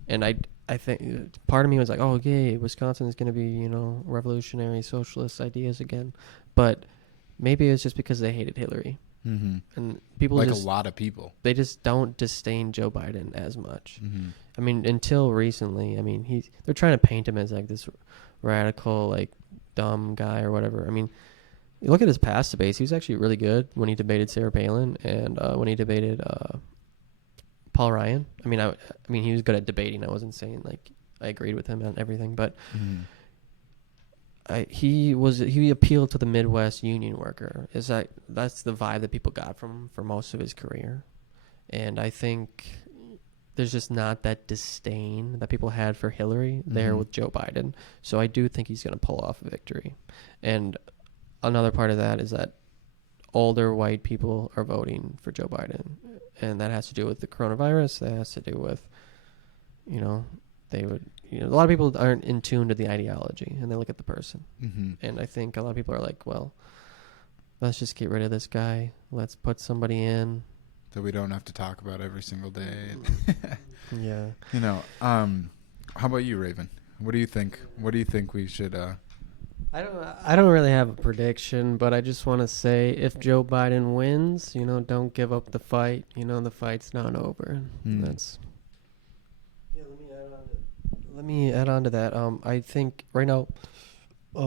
And I think part of me was like, oh, yay, Wisconsin is going to be, revolutionary socialist ideas again. But maybe it's just because they hated Hillary. And people like a lot of people, they just don't disdain Joe Biden as much. I mean, until recently, I mean, they're trying to paint him as like this radical, like dumb guy or whatever. I mean, you look at his past debates; he was actually really good when he debated Sarah Palin and when he debated Paul Ryan. I mean, he was good at debating. I wasn't saying like I agreed with him on everything, but he appealed to the Midwest union worker. That's the vibe that people got from him for most of his career, and I think there's just not that disdain that people had for Hillary there with Joe Biden. So I do think he's going to pull off a victory, and another part of that is that older white people are voting for Joe Biden, and that has to do with the coronavirus. That has to do with, a lot of people aren't in tune to the ideology, and they look at the person. And I think a lot of people are like, well, let's just get rid of this guy. Let's put somebody in that we don't have to talk about every single day. Yeah. How about you, Ravyn? What do you think? What do you think we should? I don't really have a prediction, but I just want to say if Joe Biden wins, don't give up the fight. The fight's not over. That's. Yeah, let me add on to that. I think right now,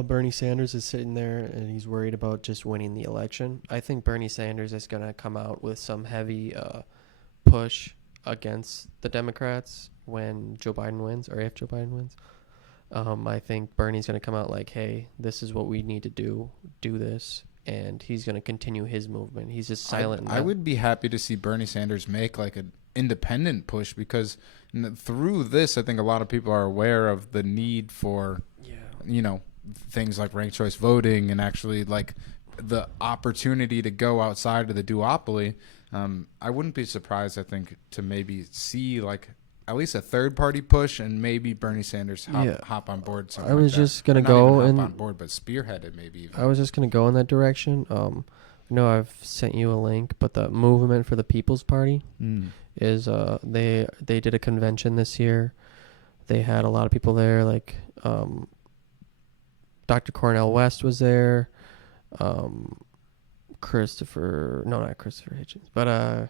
Bernie Sanders is sitting there and he's worried about just winning the election. I think Bernie Sanders is going to come out with some heavy push against the Democrats when Joe Biden wins, or if Joe Biden wins. I think Bernie's going to come out like, hey, this is what we need to do this, and he's going to continue his movement. He's just silent. I would be happy to see Bernie Sanders make like an independent push, because through this, I think a lot of people are aware of the need for, things like ranked choice voting and actually like the opportunity to go outside of the duopoly. I wouldn't be surprised, I think, to maybe see like at least a third-party push, and maybe Bernie Sanders hop on board. I was just gonna go and on board, but spearheaded maybe. Even. I was just gonna go in that direction. I know I've sent you a link, but the Movement for the People's Party is they did a convention this year. They had a lot of people there, like Dr. Cornel West was there, not Christopher Hitchens, but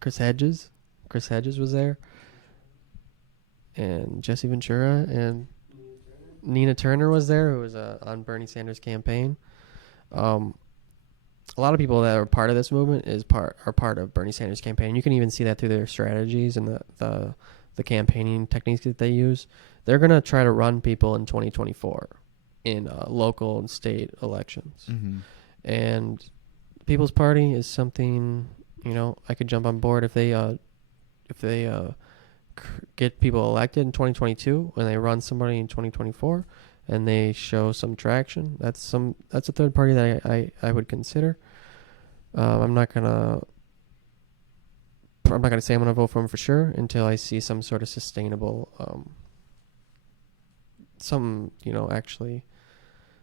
Chris Hedges. Chris Hedges was there, and Jesse Ventura, and Nina Turner was there, who was on Bernie Sanders' campaign. A lot of people that are part of this movement are part of Bernie Sanders' campaign. You can even see that through their strategies and the campaigning techniques that they use. They're going to try to run people in 2024 in local and state elections. And People's Party is something, I could jump on board if they get people elected in 2022 and they run somebody in 2024 and they show some traction. That's a third party that I would consider. I'm not gonna say I'm gonna vote for him for sure until I see some sort of sustainable, actually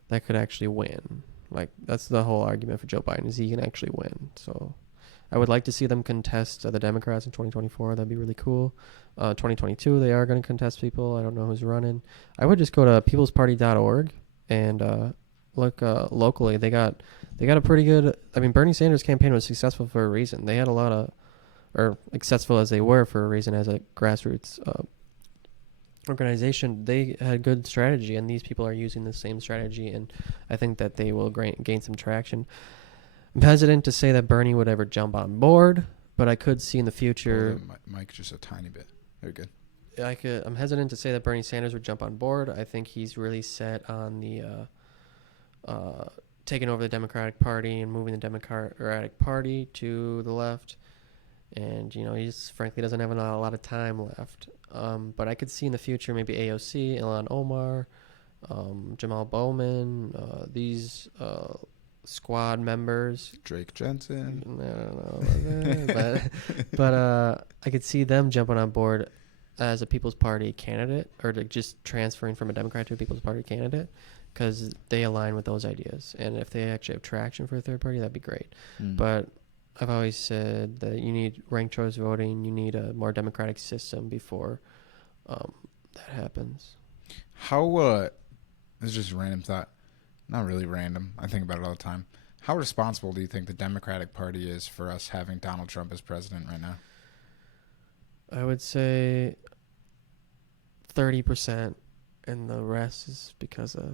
that could actually win. Like, that's the whole argument for Joe Biden, is he can actually win. So I would like to see them contest the Democrats in 2024. That'd be really cool. 2022, they are going to contest people. I don't know who's running. I would just go to peoplesparty.org and look locally. They got a pretty good. I mean, Bernie Sanders' campaign was successful for a reason. They had a lot of, or successful as they were for a reason, as a grassroots organization. They had good strategy, and these people are using the same strategy, and I think that they will gain some traction. I'm hesitant to say that Bernie would ever jump on board, but I could see in the future. Mic just a tiny bit. Very good. I'm hesitant to say that Bernie Sanders would jump on board. I think he's really set on the taking over the Democratic Party and moving the Democratic Party to the left. And, he just frankly doesn't have a lot of time left. But I could see in the future maybe AOC, Ilhan Omar, Jamal Bowman, these squad members. Drake Jensen. I don't know. but I could see them jumping on board as a People's Party candidate, or just transferring from a Democrat to a People's Party candidate, because they align with those ideas. And if they actually have traction for a third party, that'd be great. But I've always said that you need ranked choice voting. You need a more democratic system before that happens. How, this is just a random thought. Not really random. I think about it all the time. How responsible do you think the Democratic Party is for us having Donald Trump as president right now? I would say 30%, and the rest is because of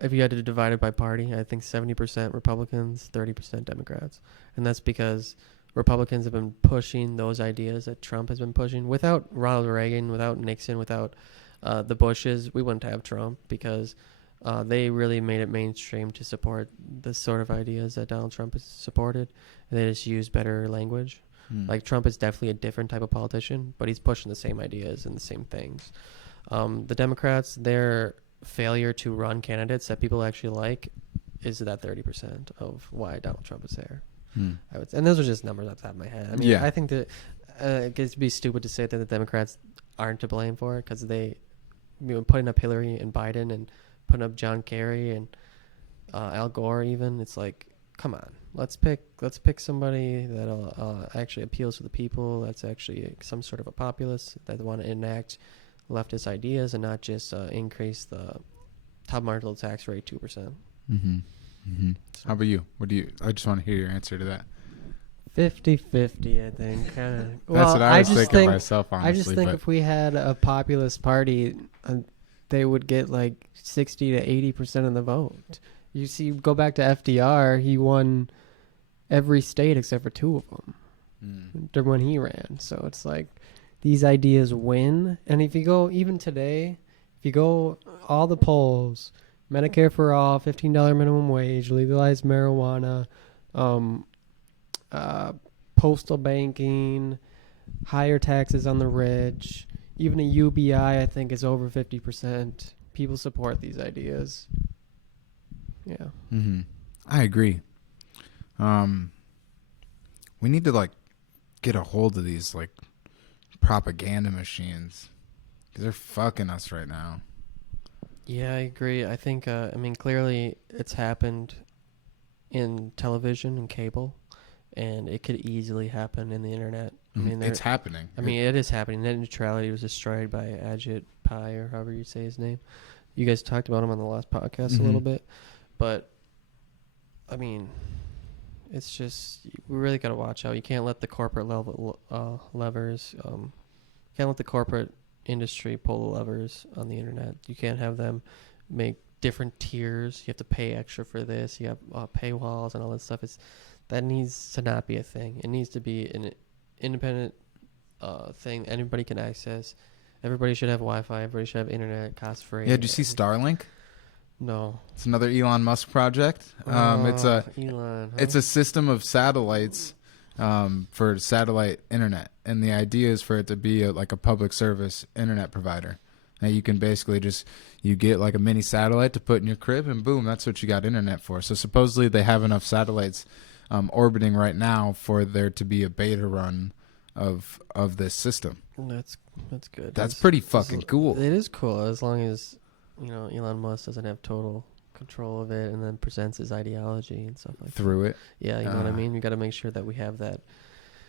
if you had to divide it by party, I think 70% Republicans, 30% Democrats. And that's because Republicans have been pushing those ideas that Trump has been pushing. Without Ronald Reagan, without Nixon, without the Bushes, we wouldn't have Trump, because they really made it mainstream to support the sort of ideas that Donald Trump has supported. And they just use better language. Like, Trump is definitely a different type of politician, but he's pushing the same ideas and the same things. The Democrats, their failure to run candidates that people actually like is that 30% of why Donald Trump is there. I would say. And those are just numbers off the top of my head. I mean, I think that it'd be stupid to say that the Democrats aren't to blame for it, because they, putting up Hillary and Biden and putting up John Kerry and Al Gore even, it's like, come on, let's pick somebody that actually appeals to the people, that's actually some sort of a populist that want to enact leftist ideas and not just increase the top marginal tax rate 2%. Mm-hmm. Mm-hmm. How about you? I just want to hear your answer to that. 50-50, I think. That's what I was thinking myself, honestly. I just think if we had a populist party, they would get like 60 to 80% of the vote. You see, go back to FDR, he won every state except for 2 of them when he ran. So it's like these ideas win. And if you go, even today, if you go all the polls, Medicare for all, $15 minimum wage, legalized marijuana, postal banking, higher taxes on the rich, even a UBI, I think, is over 50%. People support these ideas. Yeah. Mm-hmm. I agree. We need to like get a hold of these like propaganda machines because they're fucking us right now. Yeah, I agree. I think, I mean, clearly it's happened in television and cable, and it could easily happen in the internet. I mean, it's happening. I mean, it is happening. Net neutrality was destroyed by Ajit Pai, or however you say his name. You guys talked about him on the last podcast a little bit, but I mean, it's just we really got to watch out. You can't let the corporate levers. You can't let the corporate industry pull the levers on the internet. You can't have them make different tiers. You have to pay extra for this. You have paywalls and all that stuff. That needs to not be a thing. It needs to be an independent thing anybody can access. Everybody should have Wi-Fi. Everybody should have internet, cost free. Yeah, did you see Starlink? No. It's another Elon Musk project. It's a system of satellites for satellite internet, and the idea is for it to be like a public service internet provider. Now you can basically you get like a mini satellite to put in your crib, and boom, that's what you got internet for. So supposedly they have enough satellites orbiting right now for there to be a beta run of this system. That's good. That's pretty fucking cool. It is cool as long as Elon Musk doesn't have total control of it and then presents his ideology and stuff like through it. Yeah, you know what I mean? We got to make sure that we have that.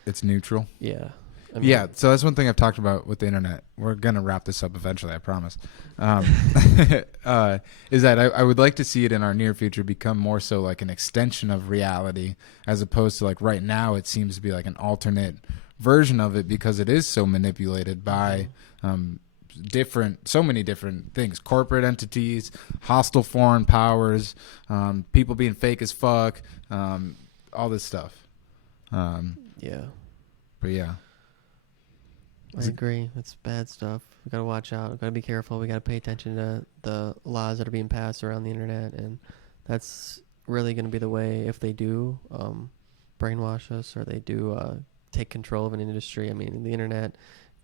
It's neutral. Yeah. I mean, yeah, so that's one thing I've talked about with the internet. We're going to wrap this up eventually, I promise. Is that I would like to see it in our near future become more so like an extension of reality, as opposed to like right now it seems to be like an alternate version of it, because it is so manipulated by so many different things: corporate entities, hostile foreign powers, people being fake as fuck, all this stuff. Yeah. But yeah. I agree. That's bad stuff. We got to watch out. We got to be careful. We got to pay attention to the laws that are being passed around the internet, and that's really going to be the way if they do brainwash us, or they do take control of an industry. I mean, the internet,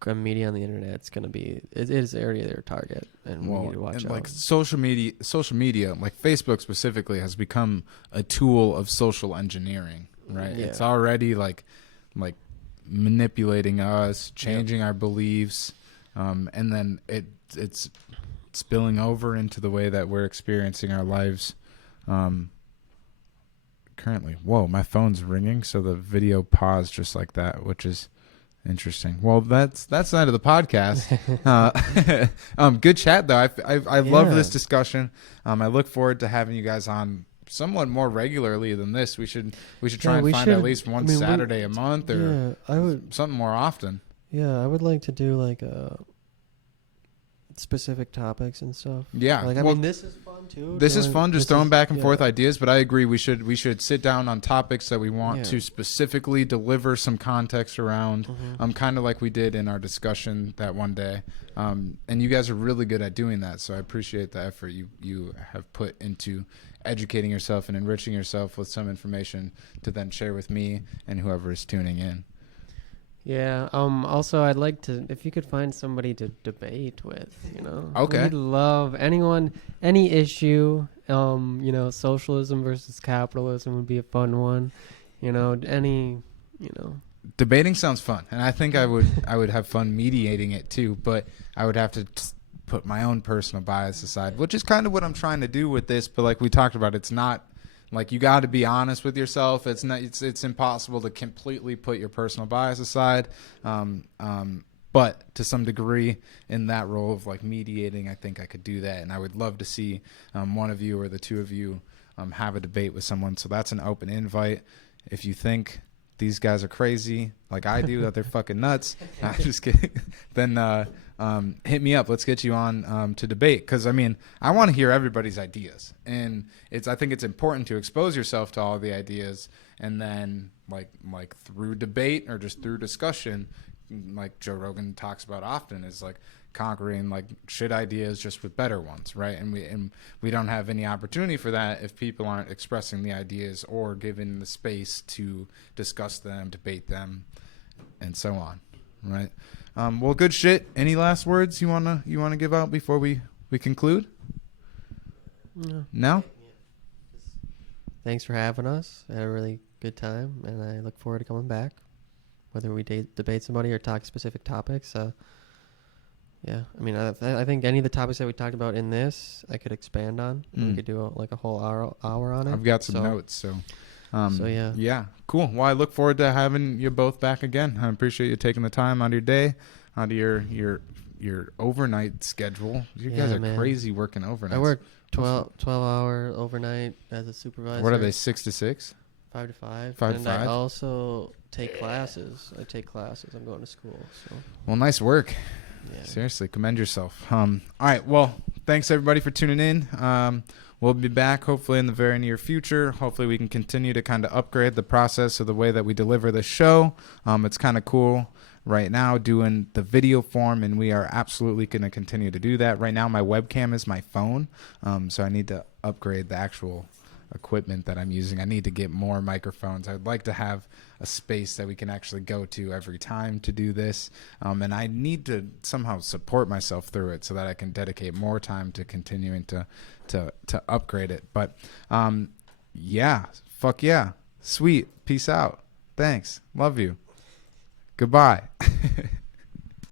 media on the internet, it's going to be it is already their target, and we need to watch out. Like social media, like Facebook specifically, has become a tool of social engineering. Right? Yeah. It's already like manipulating us, changing our beliefs, and then it's spilling over into the way that we're experiencing our lives currently. Whoa, my phone's ringing, so the video paused just like that, which is interesting. Well, that's the end of the podcast. Good chat though. I love this discussion. I look forward to having you guys on somewhat more regularly than this. We should try and find at least one Saturday a month, or something more often. Yeah, I would like to do like specific topics and stuff. Yeah, like I mean, this is fun too. This is fun, just throwing back and forth ideas. But I agree, we should sit down on topics that we want to specifically deliver some context around. Kind of like we did in our discussion that one day. And you guys are really good at doing that, so I appreciate the effort you have put into educating yourself and enriching yourself with some information to then share with me and whoever is tuning in. Yeah. Also, I'd like to, if you could find somebody to debate with, Okay. We'd love any issue. Socialism versus capitalism would be a fun one. Debating sounds fun, and I think I would have fun mediating it too. But I would have to put my own personal bias aside, which is kind of what I'm trying to do with this. But like we talked about, it's not like you got to be honest with yourself. It's impossible to completely put your personal bias aside. But But to some degree, in that role of like mediating, I think I could do that. And I would love to see one of you or the two of you have a debate with someone. So that's an open invite. If you think these guys are crazy, like I do, that they're fucking nuts, I'm just kidding, then hit me up. Let's get you on to debate. Because, I mean, I want to hear everybody's ideas. And I think it's important to expose yourself to all the ideas. And then, like through debate or just through discussion, like Joe Rogan talks about often, is like conquering like shit ideas just with better ones, right? And we don't have any opportunity for that if people aren't expressing the ideas or given the space to discuss them, debate them, and so on, right? Well, good shit. Any last words you wanna give out before we conclude? No? Thanks for having us. I had a really good time, and I look forward to coming back, whether we debate somebody or talk specific topics. Yeah, I mean, I think any of the topics that we talked about in this, I could expand on. We could do a whole hour on it. I've got some notes, so yeah. Yeah, cool. Well, I look forward to having you both back again. I appreciate you taking the time out of your day, out of your overnight schedule. You guys are crazy working overnight. I work 12-hour overnight as a supervisor. What are they, 6 to 6? 5 to 5. 5 to and 5? I also take classes. I'm going to school. So. Well, nice work. Yeah. Seriously, commend yourself. All right, well, thanks everybody for tuning in. We'll be back hopefully in the very near future. Hopefully we can continue to kind of upgrade the process of the way that we deliver the show. It's kind of cool right now doing the video form, and we are absolutely going to continue to do that. Right now my webcam is my phone, so I need to upgrade the actual equipment that I'm using. I need to get more microphones. I'd like to have a space that we can actually go to every time to do this, and I need to somehow support myself through it so that I can dedicate more time to continuing to upgrade it. But yeah, fuck yeah, sweet, peace out, thanks, love you, goodbye.